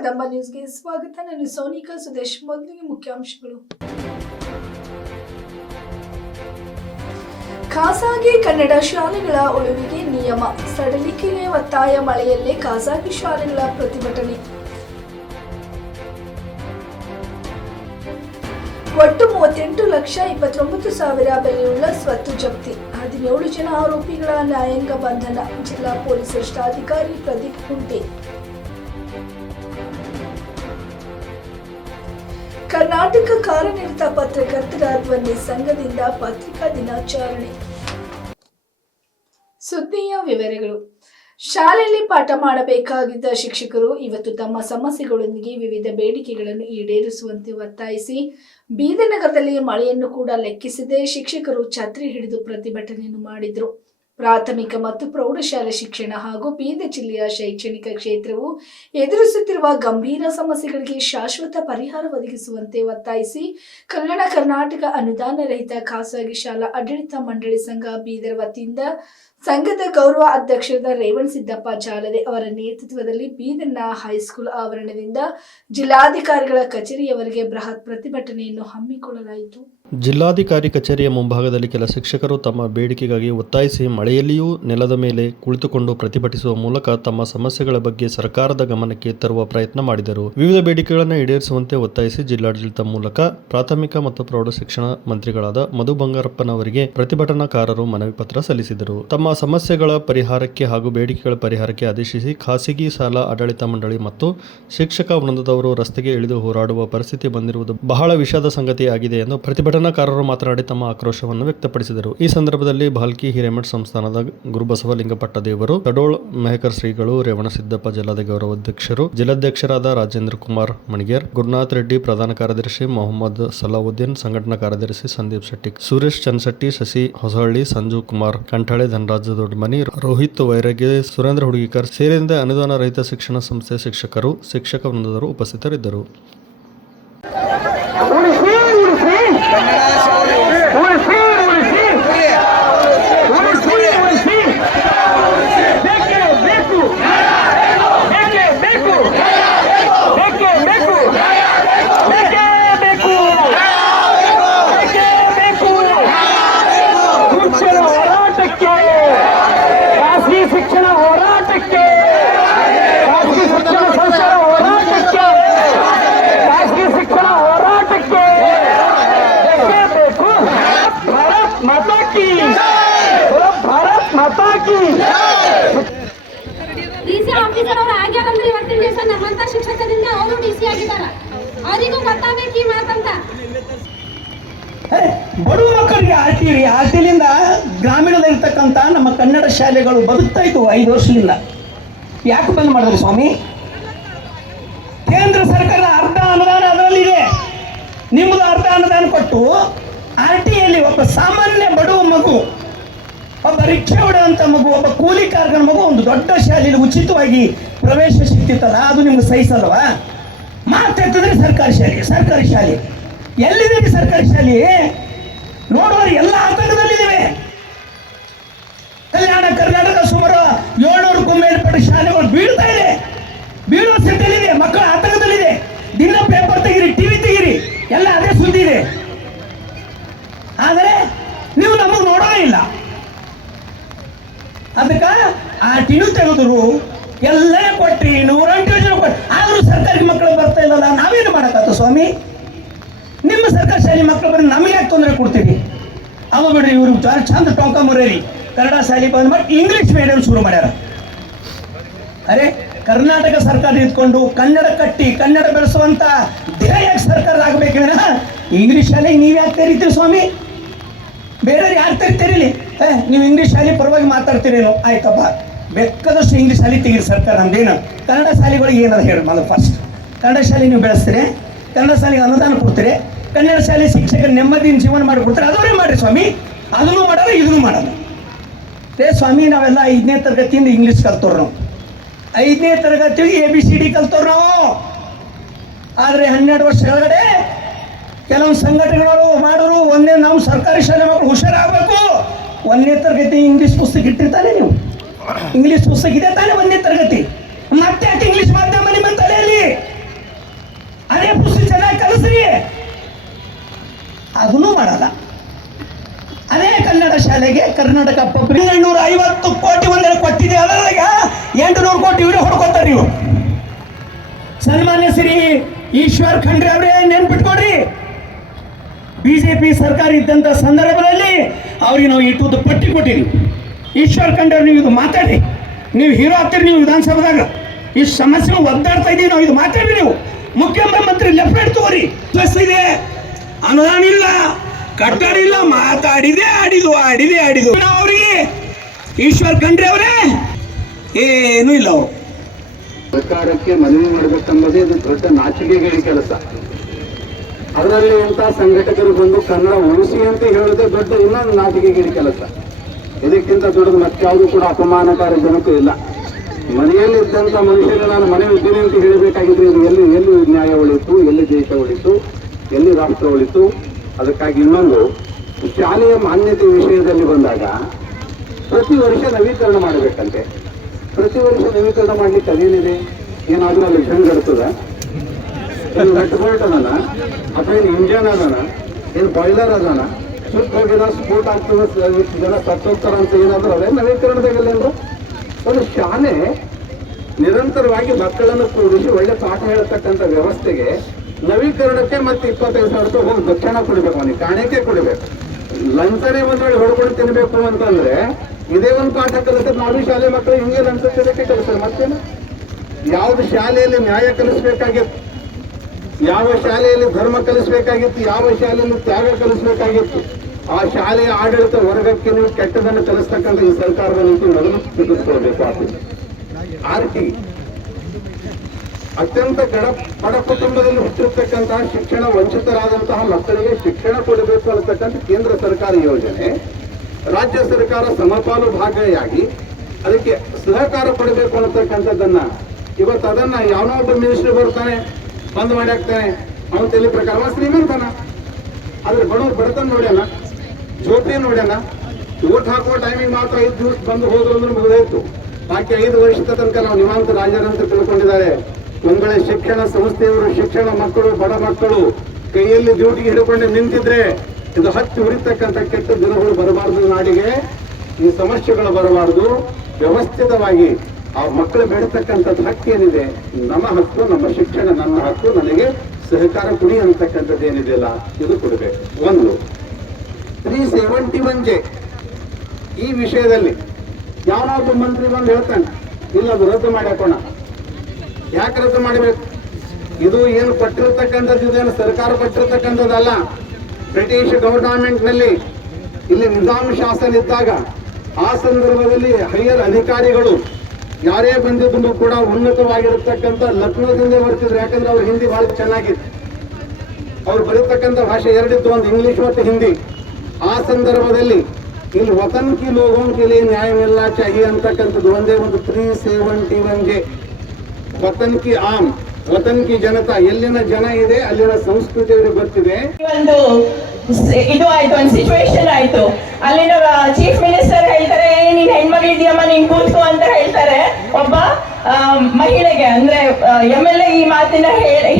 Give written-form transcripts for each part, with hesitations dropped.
ಕದಂಬ ನ್ಯೂಸ್ಗೆ ಸ್ವಾಗತ. ನಾನು ಸೋನಿಕಾ ಸುದೇಶ್. ಮೊದಲಿಗೆ ಮುಖ್ಯಾಂಶಗಳು. ಖಾಸಗಿ ಕನ್ನಡ ಶಾಲೆಗಳ ಉಳಿವಿಗೆ ನಿಯಮ ಸಡಿಲಿಕೆಗೆ ಒತ್ತಾಯ. ಮಳೆಯಲ್ಲೇ ಖಾಸಗಿ ಶಾಲೆಗಳ ಪ್ರತಿಭಟನೆ. ಒಟ್ಟು 38,29,000 ಬೆಲೆಯುಳ್ಳ ಸ್ವತ್ತು ಜಪ್ತಿ. 17 ಜನ ಆರೋಪಿಗಳ ನ್ಯಾಯಾಂಗ ಬಂಧನ. ಜಿಲ್ಲಾ ಪೊಲೀಸ್ ವರಿಷ್ಠಾಧಿಕಾರಿ ಪ್ರದೀಪ್ ಕುಂಟೆ. ಕರ್ನಾಟಕ ಕಾರ್ಯನಿರತ ಪತ್ರಕರ್ತರ ಧ್ವನಿ ಸಂಘದಿಂದ ಪತ್ರಿಕಾ ದಿನಾಚರಣೆ. ಸುದ್ದಿಯ ವಿವರಗಳು. ಶಾಲೆಯಲ್ಲಿ ಪಾಠ ಮಾಡಬೇಕಾಗಿದ್ದ ಶಿಕ್ಷಕರು ಇವತ್ತು ತಮ್ಮ ಸಮಸ್ಯೆಗಳೊಂದಿಗೆ ವಿವಿಧ ಬೇಡಿಕೆಗಳನ್ನು ಈಡೇರಿಸುವಂತೆ ಒತ್ತಾಯಿಸಿ ಬೀದರ್ ನಗರದಲ್ಲಿ ಮಳೆಯನ್ನು ಕೂಡ ಲೆಕ್ಕಿಸದೆ ಶಿಕ್ಷಕರು ಛತ್ರಿ ಹಿಡಿದು ಪ್ರತಿಭಟನೆಯನ್ನು ಮಾಡಿದರು. ಪ್ರಾಥಮಿಕ ಮತ್ತು ಪ್ರೌಢಶಾಲೆ ಶಿಕ್ಷಣ ಹಾಗೂ ಬೀದರ್ ಜಿಲ್ಲೆಯ ಶೈಕ್ಷಣಿಕ ಕ್ಷೇತ್ರವು ಎದುರಿಸುತ್ತಿರುವ ಗಂಭೀರ ಸಮಸ್ಯೆಗಳಿಗೆ ಶಾಶ್ವತ ಪರಿಹಾರ ಒದಗಿಸುವಂತೆ ಒತ್ತಾಯಿಸಿ ಕರ್ನಾಟಕ ಅನುದಾನ ರಹಿತ ಖಾಸಗಿ ಶಾಲಾ ಆಡಳಿತ ಮಂಡಳಿ ಸಂಘ ಬೀದರ್ ವತಿಯಿಂದ ಸಂಘದ ಗೌರವ ಅಧ್ಯಕ್ಷರಾದ ರೇವಣ್ ಸಿದ್ದಪ್ಪ ಜಾಲದೆ ಅವರ ನೇತೃತ್ವದಲ್ಲಿ ಬೀದರ್ನ ಹೈಸ್ಕೂಲ್ ಆವರಣದಿಂದ ಜಿಲ್ಲಾಧಿಕಾರಿಗಳ ಕಚೇರಿಯವರೆಗೆ ಬೃಹತ್ ಪ್ರತಿಭಟನೆಯನ್ನು ಹಮ್ಮಿಕೊಳ್ಳಲಾಯಿತು. ಜಿಲ್ಲಾಧಿಕಾರಿ ಕಚೇರಿಯ ಮುಂಭಾಗದಲ್ಲಿ ಕೆಲ ಶಿಕ್ಷಕರು ತಮ್ಮ ಬೇಡಿಕೆಗಾಗಿ ಒತ್ತಾಯಿಸಿ ಮಳೆಯಲ್ಲಿಯೂ ನೆಲದ ಮೇಲೆ ಕುಳಿತುಕೊಂಡು ಪ್ರತಿಭಟಿಸುವ ಮೂಲಕ ತಮ್ಮ ಸಮಸ್ಯೆಗಳ ಬಗ್ಗೆ ಸರ್ಕಾರದ ಗಮನಕ್ಕೆ ತರುವ ಪ್ರಯತ್ನ ಮಾಡಿದರು. ವಿವಿಧ ಬೇಡಿಕೆಗಳನ್ನು ಈಡೇರಿಸುವಂತೆ ಒತ್ತಾಯಿಸಿ ಜಿಲ್ಲಾಡಳಿತ ಮೂಲಕ ಪ್ರಾಥಮಿಕ ಮತ್ತು ಪ್ರೌಢ ಶಿಕ್ಷಣ ಮಂತ್ರಿಗಳಾದ ಮಧು ಬಂಗಾರಪ್ಪನವರಿಗೆ ಪ್ರತಿಭಟನಾಕಾರರು ಮನವಿ ಪತ್ರ ಸಲ್ಲಿಸಿದರು. ತಮ್ಮ ಸಮಸ್ಯೆಗಳ ಪರಿಹಾರಕ್ಕೆ ಹಾಗೂ ಬೇಡಿಕೆಗಳ ಪರಿಹಾರಕ್ಕೆ ಆದೇಶಿಸಿ ಖಾಸಗಿ ಶಾಲಾ ಆಡಳಿತ ಮಂಡಳಿ ಮತ್ತು ಶಿಕ್ಷಕ ವೃಂದದವರು ರಸ್ತೆಗೆ ಇಳಿದು ಹೋರಾಡುವ ಪರಿಸ್ಥಿತಿ ಬಂದಿರುವುದು ಬಹಳ ವಿಷಾದ ಸಂಗತಿಯಾಗಿದೆ ಎಂದು ಪ್ರತಿಭಟನಾಕಾರರು ಮಾತನಾಡಿ ತಮ್ಮ ಆಕ್ರೋಶವನ್ನು ವ್ಯಕ್ತಪಡಿಸಿದರು. ಈ ಸಂದರ್ಭದಲ್ಲಿ ಭಾಲ್ಕಿ ಹಿರೇಮಠ್ ಸಂಸ್ಥಾನದ ಗುರುಬಸವಲಿಂಗ ಪಟ್ಟದೇವರು, ತಡೋಳ್ ಮೆಹಕರ್ ಶ್ರೀಗಳು, ರೇವಣಸಿದ್ದಪ್ಪ ಜಿಲ್ಲಾದ ಗೌರವಾಧ್ಯಕ್ಷರು, ಜಿಲ್ಲಾಧ್ಯಕ್ಷರಾದ ರಾಜೇಂದ್ರ ಕುಮಾರ್ ಮಣಿಗೇರ್, ಗುರುನಾಥ್ ರೆಡ್ಡಿ, ಪ್ರಧಾನ ಕಾರ್ಯದರ್ಶಿ ಮೊಹಮ್ಮದ್ ಸಲಾವುದ್ದೀನ್, ಸಂಘಟನಾ ಕಾರ್ಯದರ್ಶಿ ಸಂದೀಪ್ ಶೆಟ್ಟಿ, ಸುರೇಶ್ ಚನ್ಸಟ್ಟಿ, ಶಶಿ ಹೊಸಹಳ್ಳಿ, ಸಂಜು ಕುಮಾರ್ ಕಂಠಾಳೆ, ಧನರಾಜ ದೊಡ್ಡಮನಿ, ರೋಹಿತ್ ವೈರಗೆ, ಸುರೇಂದ್ರ ಹುಡುಗಿಕರ್ ಸೇರಿದಂತೆ ಅನುದಾನ ರಹಿತ ಶಿಕ್ಷಣ ಸಂಸ್ಥೆ ಶಿಕ್ಷಕರು, ಶಿಕ್ಷಕ ವೃಂದದವರು ಉಪಸ್ಥಿತರಿದ್ದರು. ಡಿಸಿ ಆಫೀಸರ್ ಅವರು ಆಗ್ಯಾರಂದ್ರೆ ಇವತ್ತಿನ ದಿವಸ ನಮ್ಮಂತ ಶಿಕ್ಷಕರಿಂದ ಅವರು ಡಿಸಿ ಆಗಿದ್ದಾರೆ. ಅವರಿಗೂ ಗೊತ್ತಾಗಬೇಕು ಈ ಮಾತಂತ. ಬಡವ ಮಕ್ಕಳಿಗೆ ಆರ್ಟಿಲಿಂದ ಗ್ರಾಮೀಣದಲ್ಲಿರ್ತಕ್ಕಂಥ ನಮ್ಮ ಕನ್ನಡ ಶಾಲೆಗಳು ಬದುಕ್ತಾ ಇದ್ವು 5 ವರ್ಷದಿಂದ. ಯಾಕೆ ಬಂದ್ ಮಾಡಿದ್ರು ಸ್ವಾಮಿ? ಕೇಂದ್ರ ಸರ್ಕಾರದ ಅರ್ಧ ಅನುದಾನ ಅದರಲ್ಲಿದೆ. ನಿಮ್ಮದು ಅರ್ಧ ಅನುದಾನ ಕೊಟ್ಟು ಆರ್ಟಿಯಲ್ಲಿ ಒಬ್ಬ ಸಾಮಾನ್ಯ ಬಡವ ಮಗು, ಒಬ್ಬ ರಿಕ್ಷಾ ಹೊಡೆಯುವಂಥ ಮಗು, ಒಬ್ಬ ಕೂಲಿ ಕಾರ್ಮಿಕನ ಮಗು ಒಂದು ದೊಡ್ಡ ಶಾಲೆಯಲ್ಲಿ ಉಚಿತವಾಗಿ ಪ್ರವೇಶ ಸಿಗ್ತಿತ್ತಲ್ಲ, ಅದು ನಿಮ್ಗೆ ಸಹಿಸಲ್ವ? ಮಾತಾಡ್ತಿದ್ರೆ ಸರ್ಕಾರಿ ಶಾಲೆ ಎಲ್ಲಿದೆ? ಸರ್ಕಾರಿ ಶಾಲೆ ನೋಡುವವರು ಎಲ್ಲ ಆತಂಕದಲ್ಲಿವೆ. ಕರ್ನಾಟಕ ಸುಮಾರು 700ಕ್ಕೂ ಮೇಲ್ಪಟ್ಟ ಶಾಲೆಗಳು ಬೀಳ್ತಾ ಇದೆ, ಬೀಳುವ ಸ್ಥಿತಿಯಲ್ಲಿದೆ. ಮಕ್ಕಳ ಆತಂಕದಲ್ಲಿದೆ. ದಿನ ಪೇಪರ್ ತೆಗೀರಿ, ಟಿವಿ ತೆಗೀರಿ, ಎಲ್ಲ ಅದೇ ಸುದ್ದಿ ಇದೆ. ಆದರೆ ನೀವು ನಮಗೆ ನೋಡೋದೇ ಇಲ್ಲ. ಅದಕ್ಕೆ ಆ ಟಿನು ತೆಗೆದ್ರು, ಎಲ್ಲ ಕೊಟ್ರಿ, 108 ಯೋಜನೆ ಕೊಟ್ರಿ, ಆದರೂ ಸರ್ಕಾರಿ ಮಕ್ಕಳು ಬರ್ತಾ ಇಲ್ಲಲ್ಲ. ನಾವೇನು ಮಾಡಕತ್ತ ಸ್ವಾಮಿ? ನಿಮ್ಮ ಸರ್ಕಾರಿ ಶಾಲೆ ಮಕ್ಕಳು ಬರೀ ನಮಗೆ ಯಾಕೆ ತೊಂದರೆ ಕೊಡ್ತೀವಿ? ಅವ ಬಿಡ್ರಿ, ಇವರು ಚಂದ ಟೊಂಕ ಮುರೇರಿ ಕನ್ನಡ ಶಾಲೆ ಬಂದ್ ಮಾಡಿ ಇಂಗ್ಲಿಷ್ ಮೀಡಿಯಂ ಶುರು ಮಾಡ್ಯಾರ. ಅರೆ, ಕರ್ನಾಟಕ ಸರ್ಕಾರ ಇದ್ಕೊಂಡು ಕನ್ನಡ ಕಟ್ಟಿ ಕನ್ನಡ ಬೆಳೆಸುವಂತ ಧ್ಯೇಯ ಸರ್ಕಾರ ಆಗಬೇಕು. ಇಂಗ್ಲಿಷ್ ಶಾಲೆಗೆ ನೀವು ಯಾಕೆ ತೆರೀತೀರಿ ಸ್ವಾಮಿ? ಬೇರೆ ಯಾರು ತೆರೀತೀರಿ? ನೀವು ಇಂಗ್ಲಿಷ್ ಶಾಲೆ ಪರವಾಗಿ ಮಾತಾಡ್ತೀರೇನು? ಆಯ್ತಪ್ಪ, ಬೇಕಾದಷ್ಟು ಇಂಗ್ಲಿಷ್ ಶಾಲೆ ತೆಗೀರಿ ಸರ್ಕಾರ. ನಮ್ದೇನು ಕನ್ನಡ ಶಾಲೆಗಳಿಗೆ ಏನದ ಹೇಳಿ ಮೊದಲು ಫಸ್ಟ್. ಕನ್ನಡ ಶಾಲೆ ನೀವು ಬೆಳೆಸ್ತೀರಿ, ಕನ್ನಡ ಶಾಲೆಗೆ ಅನುದಾನ ಕೊಡ್ತೀರಿ, ಕನ್ನಡ ಶಾಲೆ ಶಿಕ್ಷಕರು ನೆಮ್ಮದಿನ ಜೀವನ ಮಾಡಿಕೊಡ್ತಾರೆ. ಅದವರೇ ಮಾಡಿರಿ ಸ್ವಾಮಿ. ಅದನ್ನು ಮಾಡೋದು, ಇದನ್ನು ಮಾಡೋದು. ಸ್ವಾಮಿ, ನಾವೆಲ್ಲ 5ನೇ ತರಗತಿಯಿಂದ ಇಂಗ್ಲೀಷ್ ಕಲ್ತವ್ರು. ನಾವು 5ನೇ ತರಗತಿಗೆ ABCD ಕಲ್ತವ್ರು ನಾವು. ಆದರೆ 12 ವರ್ಷ ಕೆಳಗಡೆ ಕೆಲವು ಸಂಘಟನೆಗಳು ಮಾಡೋರು ಒಂದೇ ನಾವು ಸರ್ಕಾರಿ ಶಾಲೆ ಮಕ್ಕಳು ಹುಷಾರಾಗಬೇಕು. 1ನೇ ತರಗತಿ ಇಂಗ್ಲೀಷ್ ಪುಸ್ತಕ ಇಟ್ಟಿರ್ತಾನೆ. ನೀವು ಇಂಗ್ಲೀಷ್ ಪುಸ್ತಕ ಇದೆ ತಾನೇ 1ನೇ ತರಗತಿ. ಮತ್ತೆ ಯಾಕೆ ಇಂಗ್ಲೀಷ್ ಮಾಧ್ಯಮ ನಿಮ್ಮ ತಲೆಯಲ್ಲಿ? ಗಾದೆ ಪುಸ್ತಕ ಚೆನ್ನಾಗಿ ಕಲಿಸ್ರಿ, ಅದನ್ನೂ ಮಾಡಲ್ಲ. ಅದೇ ಕನ್ನಡ ಶಾಲೆಗೆ ಕರ್ನಾಟಕ ಪಬ್ಲಿಕ್ 750 ಕೋಟಿ ಒಂದೆರಡು ಕೊಟ್ಟಿದೆ, ಅದರೊಳಗೆ 800 ಕೋಟಿ ಇವರೇ ಹೊಡ್ಕೊತಾರೆ. ನೀವು ಸನ್ಮಾನ್ಯ ಶ್ರೀ ಈಶ್ವರ್ ಖಂಡ್ರೆ ಅವರೇ ನೆನ್ಪಿಟ್ಕೊಡ್ರಿ, ಬಿಜೆಪಿ ಸರ್ಕಾರ ಇದ್ದಂಥ ಸಂದರ್ಭದಲ್ಲಿ ಅವ್ರಿಗೆ ನಾವು ಇಟ್ಟುದು ಪಟ್ಟಿ ಕೊಟ್ಟಿರಿ. ಈಶ್ವರ್ ಖಂಡ್ರೆ ನೀವು ಇದು ಮಾತಾಡಿ, ನೀವು ಹೀರೋ ಆಗ್ತೀರಿ. ನೀವು ವಿಧಾನಸಭೆದಾಗ ಇಷ್ಟು ಸಮಸ್ಯೆ ಒದ್ದಾಡ್ತಾ ಇದ್ದೀವಿ ನಾವು, ಇದು ಮಾತಾಡಿ. ನೀವು ಮುಖ್ಯಮಂತ್ರಿ ಲೆಫ್ಟ್ ತಗೋರಿ, ಇದೆ ಅನುದಾನ ಇಲ್ಲ, ಕಟ್ಟಡ ಇಲ್ಲ, ಮಾತಾಡಿದೆ ಆಡಿದು ಅವರಿಗೆ ಈಶ್ವರ್ ಖಂಡ್ರೆ ಅವರೇ ಏನೂ ಇಲ್ಲ. ಅವರು ಸರ್ಕಾರಕ್ಕೆ ಮನವಿ ಮಾಡಬೇಕೆಂಬುದೇ ಇದು ದೊಡ್ಡ ನಾಚಿಕೆಗೇಡಿ ಕೆಲಸ. ಅದರಲ್ಲಿ ಇಂಥ ಸಂಘಟಕರು ಬಂದು ಕನ್ನಡ ಉಳಿಸಿ ಅಂತ ಹೇಳೋದೇ ದೊಡ್ಡ ಇನ್ನೊಂದು ನಾಚಿಕೆಗೇಡಿ ಕೆಲಸ. ಇದಕ್ಕಿಂತ ದೊಡ್ಡದು ಮತ್ತಾವುದು ಕೂಡ ಅಪಮಾನಕಾರಿ ಜನಕ್ಕೂ ಇಲ್ಲ. ಮನೆಯಲ್ಲಿದ್ದಂಥ ಮನುಷ್ಯರು ನಾನು ಮನೆ ಇದ್ದೀನಿ ಅಂತ ಹೇಳಬೇಕಾಗಿದ್ರೆ ಇದು ಎಲ್ಲಿ ನ್ಯಾಯ ಉಳಿತು, ಎಲ್ಲಿ ದೇಶ ಉಳಿತು, ಎಲ್ಲಿ ರಾಷ್ಟ್ರ ಉಳಿತು? ಅದಕ್ಕಾಗಿ ಇನ್ನೊಂದು, ಶಾಲೆಯ ಮಾನ್ಯತೆ ವಿಷಯದಲ್ಲಿ ಬಂದಾಗ ಪ್ರತಿ ವರ್ಷ ನವೀಕರಣ ಮಾಡಬೇಕಂತೆ. ಪ್ರತಿ ವರ್ಷ ನವೀಕರಣ ಮಾಡ್ಲಿಕ್ಕೆ ಅದೇನಿದೆ? ಏನಾದರೂ ಅಲ್ಲಿ ಜಂಗ್ ಇರ್ತದ? ಏನು ನಟ್ ಬೋಲ್ಟ್ ಅದಾನ, ಅಥವಾ ಏನು ಇಂಜನ್ ಅದಾನ, ಏನು ಬಾಯ್ಲರ್ ಅದಾನ? ಸುತ್ತ ಹೋಗಿದ ಸ್ಫೋಟ ಆಗ್ತದೆ, ಜನ ಸತ್ತೋಗ್ತಾರ ಅಂತ ಏನಾದರೂ ಅದೇ ನವೀಕರಣದಾಗಲ್ಲೇನ್ರ? ಒಂದು ಶಾಲೆ ನಿರಂತರವಾಗಿ ಮಕ್ಕಳನ್ನು ಕೂಡಿಸಿ ಒಳ್ಳೆ ಪಾಠ ಹೇಳತಕ್ಕಂಥ ವ್ಯವಸ್ಥೆಗೆ ನವೀಕರಣಕ್ಕೆ ಮತ್ತೆ 25,000 ರೂಪಾಯಿ ಹೋಗಿ ದಕ್ಷಿಣ ಕೊಡಬೇಕು, ಅವನಿಗೆ ಕಾಣಿಕೆ ಕೊಡಬೇಕು. ಲಂಚನೇ ಒಂದು ವೇಳೆ ಹೊಡ್ಕೊಂಡು ತಿನ್ಬೇಕು ಅಂತಂದ್ರೆ ಇದೇ ಒಂದು ಪಾಠ ಕಲಿಸಿದ್ರೆ ನಾವು ಶಾಲೆ ಮಕ್ಕಳು ಹಿಂಗೆ ಲಂಚ ತಿನ್ನಕ್ಕೆ ಕಲಿಸ್ತಾರೆ. ಮತ್ತೇನು? ಯಾವ್ದು ಶಾಲೆಯಲ್ಲಿ ನ್ಯಾಯ ಕಲಿಸ್ಬೇಕಾಗಿತ್ತು, ಯಾವ ಶಾಲೆಯಲ್ಲಿ ಧರ್ಮ ಕಲಿಸ್ಬೇಕಾಗಿತ್ತು, ಯಾವ ಶಾಲೆಯಲ್ಲಿ ತ್ಯಾಗ ಕಲಿಸ್ಬೇಕಾಗಿತ್ತು, ಆ ಶಾಲೆಯ ಆಡಳಿತ ವರ್ಗಕ್ಕೆ ನೀವು ಕೆಟ್ಟದನ್ನು ಕಲಿಸ್ತಕ್ಕಂಥ ಈ ಸರ್ಕಾರದ ನೀತಿ ಮೊದಲು ತಿಳಿಸ್ಕೊಳ್ಬೇಕು. ಆರ್ಟಿ ಅತ್ಯಂತ ಬಡ ಕುಟುಂಬದಲ್ಲಿ ಹುಟ್ಟಿರ್ತಕ್ಕಂತಹ ಶಿಕ್ಷಣ ವಂಚಿತರಾದಂತಹ ಮಕ್ಕಳಿಗೆ ಶಿಕ್ಷಣ ಕೊಡಬೇಕು ಅನ್ನತಕ್ಕಂಥ ಕೇಂದ್ರ ಸರ್ಕಾರ ಯೋಜನೆ, ರಾಜ್ಯ ಸರ್ಕಾರ ಸಮಪಾಲು ಭಾಗಿಯಾಗಿ ಅದಕ್ಕೆ ಸಹಕಾರ ಕೊಡಬೇಕು ಅನ್ನತಕ್ಕಂಥದ್ದನ್ನ ಇವತ್ತು ಅದನ್ನ ಯಾವನೋ ಒಬ್ಬ ಮಿನಿಸ್ಟರ್ ಬರ್ತಾನೆ, ಬಂದ್ ಮಾಡಿ ಹಾಕ್ತಾನೆ, ಅವನ ತಲೆ ಪ್ರಕಾರ ಶ್ರೀಮಂತನ. ಆದ್ರೆ ಬಡತನ ನೋಡ್ಯಾನ, ಜೋಪಿ ನೋಡ್ಯಾನ. ಓಟ್ ಹಾಕುವ ಟೈಮಿಗೆ ಮಾತ್ರ 5 ದಿವಸ ಬಂದು ಹೋದ್ರು ಅಂದ್ರೆ ಮುಗಿದಾಯ್ತು. ಬಾಕಿ 5 ವರ್ಷದ ತನಕ ನಾವು ನಿವಾಂತ ರಾಜರಂತ ತಿಳ್ಕೊಂಡಿದ್ದಾರೆ. ಒಂದ್ ವೇಳೆ ಶಿಕ್ಷಣ ಸಂಸ್ಥೆಯವರು ಶಿಕ್ಷಣ ಮಕ್ಕಳು, ಬಡ ಮಕ್ಕಳು ಕೈಯಲ್ಲಿ ಡ್ಯೂಟಿಗೆ ಹಿಡ್ಕೊಂಡು ನಿಂತಿದ್ರೆ ಇದು ಹತ್ತಿ ಉರಿತಕ್ಕಂಥ ಕೆಟ್ಟ ದಿನಗಳು ಬರಬಾರದು. ನಾಡಿಗೆ ಈ ಸಮಸ್ಯೆಗಳು ಬರಬಾರದು. ವ್ಯವಸ್ಥಿತವಾಗಿ ಆ ಮಕ್ಕಳು ಬೆಳತಕ್ಕಂಥದ್ದು ಹಕ್ಕೇನಿದೆ, ನಮ್ಮ ಹಕ್ಕು, ನಮ್ಮ ಶಿಕ್ಷಣ ನನ್ನ ಹಕ್ಕು, ನನಗೆ ಸಹಕಾರ ಕೊಡಿ ಅಂತಕ್ಕಂಥದ್ದು ಏನಿದೆಯಲ್ಲ ಇದು ಕೊಡಬೇಕು. ಒಂದು 371J ಈ ವಿಷಯದಲ್ಲಿ ಯಾವನೊಬ್ಬ ಮಂತ್ರಿ ಬಂದು ಹೇಳ್ತಾನೆ, ಇಲ್ಲ ಅದು ರದ್ದು ಮಾಡಿ ಹಾಕೋಣ. ಯಾಕೆ ರದ್ದು ಮಾಡಬೇಕು? ಇದು ಏನು ಕೊಟ್ಟಿರ್ತಕ್ಕಂಥದ್ದು, ಇದೇನು ಸರ್ಕಾರ ಕೊಟ್ಟಿರ್ತಕ್ಕಂಥದ್ದಲ್ಲ. ಬ್ರಿಟಿಷ್ ಗವರ್ನಮೆಂಟ್ ನಲ್ಲಿ ಇಲ್ಲಿ ನಿಜಾಮ್ ಶಾಸನ ಇದ್ದಾಗ ಆ ಸಂದರ್ಭದಲ್ಲಿ ಹೈಯರ್ ಅಧಿಕಾರಿಗಳು ಯಾರೇ ಬಂದಿದ್ದು ಕೂಡ ಉನ್ನತವಾಗಿರತಕ್ಕಂಥ ಲಕ್ನೋದಿಂದ ಬರ್ತಿದ್ರು. ಯಾಕಂದ್ರೆ ಅವ್ರ ಹಿಂದಿ ಬಹಳ ಚೆನ್ನಾಗಿತ್ತು. ಅವ್ರು ಬರೀತಕ್ಕಂಥ ಭಾಷೆ ಎರಡಿತ್ತು, ಒಂದು ಇಂಗ್ಲಿಷ್ ಮತ್ತು ಹಿಂದಿ. ಆ ಸಂದರ್ಭದಲ್ಲಿ ಇಲ್ಲಿ ವತನ್ ಕಿ ಲೋಗೋಂ ಕೆ ಲಿಯೆ ನ್ಯಾಯ ಮಿಲ್ನಾ ಚಾಹಿಯೆ ಅಂತಕ್ಕಂಥದ್ದು ಒಂದೇ ಒಂದು 371J. ವತನ್ ಕಿ ಆಮ್, ವತನ್ ಕಿ ಜನತಾ, ಎಲ್ಲಿನ ಜನ ಇದೆ ಅಲ್ಲಿನ ಸಂಸ್ಕೃತಿ ಅವರಿಗೆ ಗೊತ್ತಿದೆ. ಇದು ಆಯ್ತು, ಒಂದು ಸಿಚುವೇಶನ್ ಆಯ್ತು. ಅಲ್ಲಿನ ಚೀಫ್ ಮಿನಿಸ್ಟರ್ ಹೇಳ್ತಾರೆ, ನೀನ್ ಹೆಣ್ಮಗಳಿದ್ಯಮ್ಮ ನೀನ್ ಕೂತ್ಕೋ ಅಂತ ಹೇಳ್ತಾರೆ. ಒಬ್ಬ ಮಹಿಳೆಗೆ ಅಂದ್ರೆ MLA ಈ ಮಾತಿನ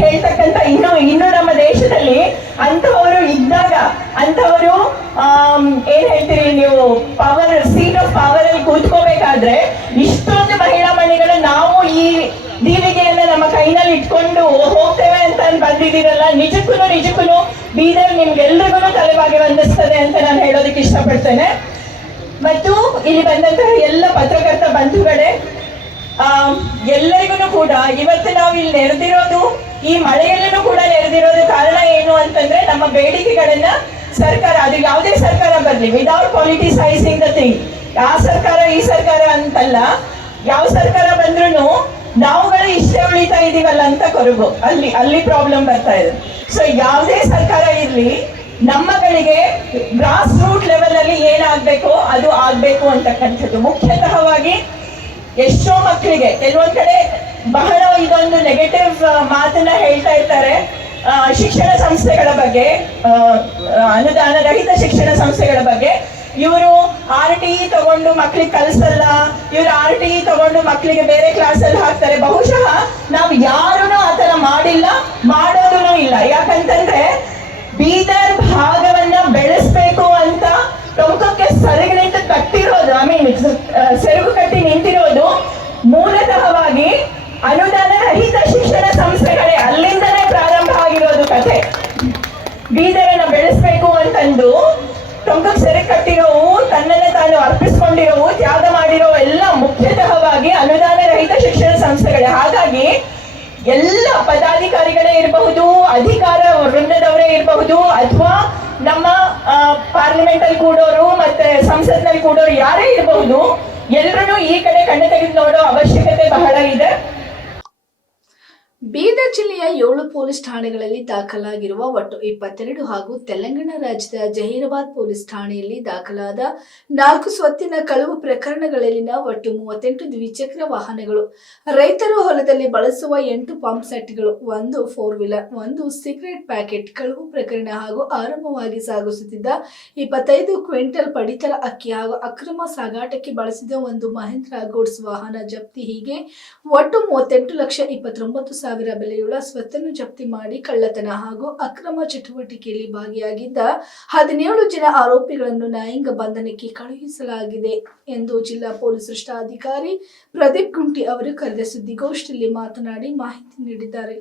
ಹೇಳ್ತಕ್ಕಂಥ ಇನ್ನು ನಮ್ಮ ದೇಶದಲ್ಲಿ ಅಂತವರು ಇದ್ದಾಗ, ಅಂತವರು ಏನ್ ಹೇಳ್ತೀರಿ ನೀವು, ಪವರ್ ಸೀಟ್ ಆಫ್ ಪವರ್ ಅಲ್ಲಿ ಕೂತ್ಕೋಬೇಕಾದ್ರೆ ಇಷ್ಟೊಂದು ಮಹಿಳಾ ಮಣಿಗಳು ನಾವು ಈ ದೀವಿಗೆಯನ್ನ ನಮ್ಮ ಕೈನಲ್ಲಿ ಇಟ್ಕೊಂಡು ಹೋಗ್ತೇವೆ ಅಂತ ಬಂದಿದ್ದೀರಲ್ಲ, ನಿಜಕ್ಕೂ ಬೀದರ್ ನಿಮ್ಗೆಲ್ರಿಗೂ ತಲೆಬಾಗಿ ವಂದಿಸ್ತದೆ ಅಂತ ನಾನು ಹೇಳೋದಕ್ಕೆ ಇಷ್ಟಪಡ್ತೇನೆ. ಮತ್ತು ಇಲ್ಲಿ ಬಂದಂತಹ ಎಲ್ಲ ಪತ್ರಕರ್ತ ಬಂಧುಗಳೇ, ಎಲ್ಲರಿಗೂ ಕೂಡ ಇವತ್ತು ನಾವು ಇಲ್ಲಿ ನೆರೆದಿರೋದು, ಈ ಮಳೆಯಲ್ಲೂ ಕೂಡ ನೆರೆದಿರೋದು ಕಾರಣ ಏನು ಅಂತಂದ್ರೆ ನಮ್ಮ ಬೇಡಿಕೆಗಳನ್ನ ಸರ್ಕಾರ, ಅದು ಯಾವುದೇ ಸರ್ಕಾರ ಬರಲಿ, ವಿದೌಟ್ ಪೊಲಿಟಿಸೈಸಿಂಗ್ ದ ಥಿಂಗ್, ಆ ಸರ್ಕಾರ ಈ ಸರ್ಕಾರ ಅಂತಲ್ಲ, ಯಾವ ಸರ್ಕಾರ ಬಂದ್ರು ನಾವುಗಳು ಇಷ್ಟೇ ಉಳಿತಾ ಇದೀವಲ್ಲ ಅಂತ ಕೊರಗು ಅಲ್ಲಿ ಪ್ರಾಬ್ಲಮ್ ಬರ್ತಾ ಇದೆ. ಸೊ ಯಾವುದೇ ಸರ್ಕಾರ ಇರ್ಲಿ, ನಮ್ಮಗಳಿಗೆ ಗ್ರಾಸ್ ರೂಟ್ ಲೆವೆಲ್ ಅಲ್ಲಿ ಏನಾಗ್ಬೇಕೋ ಅದು ಆಗ್ಬೇಕು ಅಂತಕ್ಕಂಥದ್ದು. ಮುಖ್ಯತಃವಾಗಿ ಎಷ್ಟೋ ಮಕ್ಕಳಿಗೆ ಕೆಲವೊಂದ್ ಕಡೆ ಬಹಳ ಇದೊಂದು ನೆಗೆಟಿವ್ ಮಾತನ್ನ ಹೇಳ್ತಾ ಇರ್ತಾರೆ ಶಿಕ್ಷಣ ಸಂಸ್ಥೆಗಳ ಬಗ್ಗೆ, ಅನುದಾನ ರಹಿತ ಶಿಕ್ಷಣ ಸಂಸ್ಥೆಗಳ ಬಗ್ಗೆ. ಇವರು RTE ತಗೊಂಡು ಮಕ್ಳಿಗೆ ಕಲಿಸಲ್ಲ, ಇವರು RTE ತಗೊಂಡು ಮಕ್ಳಿಗೆ ಬೇರೆ ಕ್ಲಾಸಲ್ಲಿ ಹಾಕ್ತಾರೆ. ಬಹುಶಃ ನಾವು ಯಾರೂ ಆತರ ಮಾಡಿಲ್ಲ, ಮಾಡೋದೂ ಇಲ್ಲ. ಯಾಕಂತಂದ್ರೆ ಬೀದರ್ ಭಾಗವನ್ನ ಬೆಳೆಸ್ಬೇಕು ಅಂತ ಟೊಂಕಕ್ಕೆ ಸೆರಗು ನಿಂತು ಕಟ್ಟಿರೋದು, ಸೆರಗು ಕಟ್ಟಿ ನಿಂತಿರೋದು ಮೂಲತಃವಾಗಿ ಅನುದಾನ ರಹಿತ ಶಿಕ್ಷಣ ಸಂಸ್ಥೆಗಳೇ. ಅಲ್ಲಿಂದನೇ ಪ್ರಾರಂಭ ಆಗಿರೋದು ಕಥೆ. ಬೀದರನ್ನ ಬೆಳೆಸ್ಬೇಕು ಅಂತಂದು ಟೊಂಕಕ್ಕೆ ಸೆರೆ ಕಟ್ಟಿರೋವು, ತನ್ನನ್ನು ತಾನು ಅರ್ಪಿಸ್ಕೊಂಡಿರೋವು, ತ್ಯಾಗ ಮಾಡಿರೋ ಎಲ್ಲ ಮುಖ್ಯತಃವಾಗಿ ಅನುದಾನ ರಹಿತ ಶಿಕ್ಷಣ ಸಂಸ್ಥೆಗಳೇ. ಹಾಗಾಗಿ ಎಲ್ಲ ಪದಾಧಿಕಾರಿಗಳೇ ಇರಬಹುದು, ಅಧಿಕಾರ ವೃಂದದವರೇ ಇರಬಹುದು, ಅಥವಾ ನಮ್ಮ ಪಾರ್ಲಿಮೆಂಟ್ ಅಲ್ಲಿ ಕೂಡೋರು ಮತ್ತೆ ಸಂಸತ್ನಲ್ಲಿ ಕೂಡೋರು ಯಾರೇ ಇರಬಹುದು, ಎಲ್ಲರೂ ಈ ಕಡೆ ಕಣ್ಣು ತೆಗೆದು ನೋಡೋ ಅವಶ್ಯಕತೆ ಬಹಳ ಇದೆ. ಬೀದರ್ ಜಿಲ್ಲೆಯ 7 ಪೊಲೀಸ್ ಠಾಣೆಗಳಲ್ಲಿ ದಾಖಲಾಗಿರುವ ಒಟ್ಟು 22 ಹಾಗೂ ತೆಲಂಗಾಣ ರಾಜ್ಯದ ಜಹೀರಾಬಾದ್ ಪೊಲೀಸ್ ಠಾಣೆಯಲ್ಲಿ ದಾಖಲಾದ 4 ಸ್ವತ್ತಿನ ಕಳವು ಪ್ರಕರಣಗಳಲ್ಲಿನ ಒಟ್ಟು 38 ದ್ವಿಚಕ್ರ ವಾಹನಗಳು, ರೈತರು ಹೊಲದಲ್ಲಿ ಬಳಸುವ 8 ಪಂಪ್ ಸೆಟ್ಗಳು, 1 4 ವೀಲರ್, 1 ಸಿಗರೆಟ್ ಪ್ಯಾಕೆಟ್ ಕಳವು ಪ್ರಕರಣ ಹಾಗೂ ಆರಂಭವಾಗಿ ಸಾಗಿಸುತ್ತಿದ್ದ 25 ಕ್ವಿಂಟಲ್ ಪಡಿತರ ಅಕ್ಕಿ ಹಾಗೂ ಅಕ್ರಮ ಸಾಗಾಟಕ್ಕೆ ಬಳಸಿದ 1 ಮಹೇಂದ್ರ ಗೂಡ್ಸ್ ವಾಹನ ಜಪ್ತಿ. ಹೀಗೆ ಒಟ್ಟು 38,29,000 ಬೆಲೆಯುಳ್ಳ ಸ್ವತ್ತನ್ನು ಜಪ್ತಿ ಮಾಡಿ ಕಳ್ಳತನ ಹಾಗೂ ಅಕ್ರಮ ಚಟುವಟಿಕೆಯಲ್ಲಿ ಭಾಗಿಯಾಗಿದ್ದ 17 ಜನ ಆರೋಪಿಗಳನ್ನು ನ್ಯಾಯಾಂಗ ಬಂಧನಕ್ಕೆ ಕಳುಹಿಸಲಾಗಿದೆ ಎಂದು ಜಿಲ್ಲಾ ಪೊಲೀಸ್ ವರಿಷ್ಠಾಧಿಕಾರಿ ಪ್ರದೀಪ್ ಗುಂಟಿ ಅವರು ಕರೆದ ಸುದ್ದಿಗೋಷ್ಠಿಯಲ್ಲಿ ಮಾತನಾಡಿ ಮಾಹಿತಿ ನೀಡಿದ್ದಾರೆ.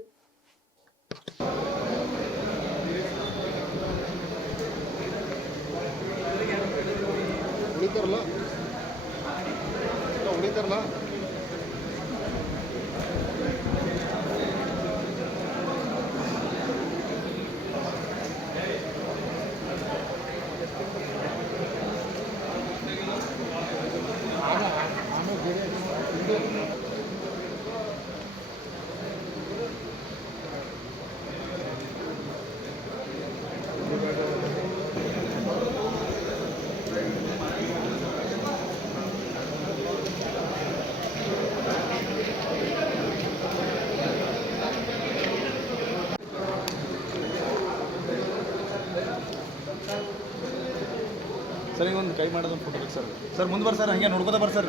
ಸರ್ ಹಿಂಗೊಂದು ಕೈ ಮಾಡೋದೊಂದು ಫೋಟೋ ಬೇಕು ಸರ್. ಸರ್ ಮುಂದೆ ಬರ್ರಿ ಸರ್, ಹಂಗೆ ನೋಡ್ಕೋತ ಬರ್ರಿ ಸರ್.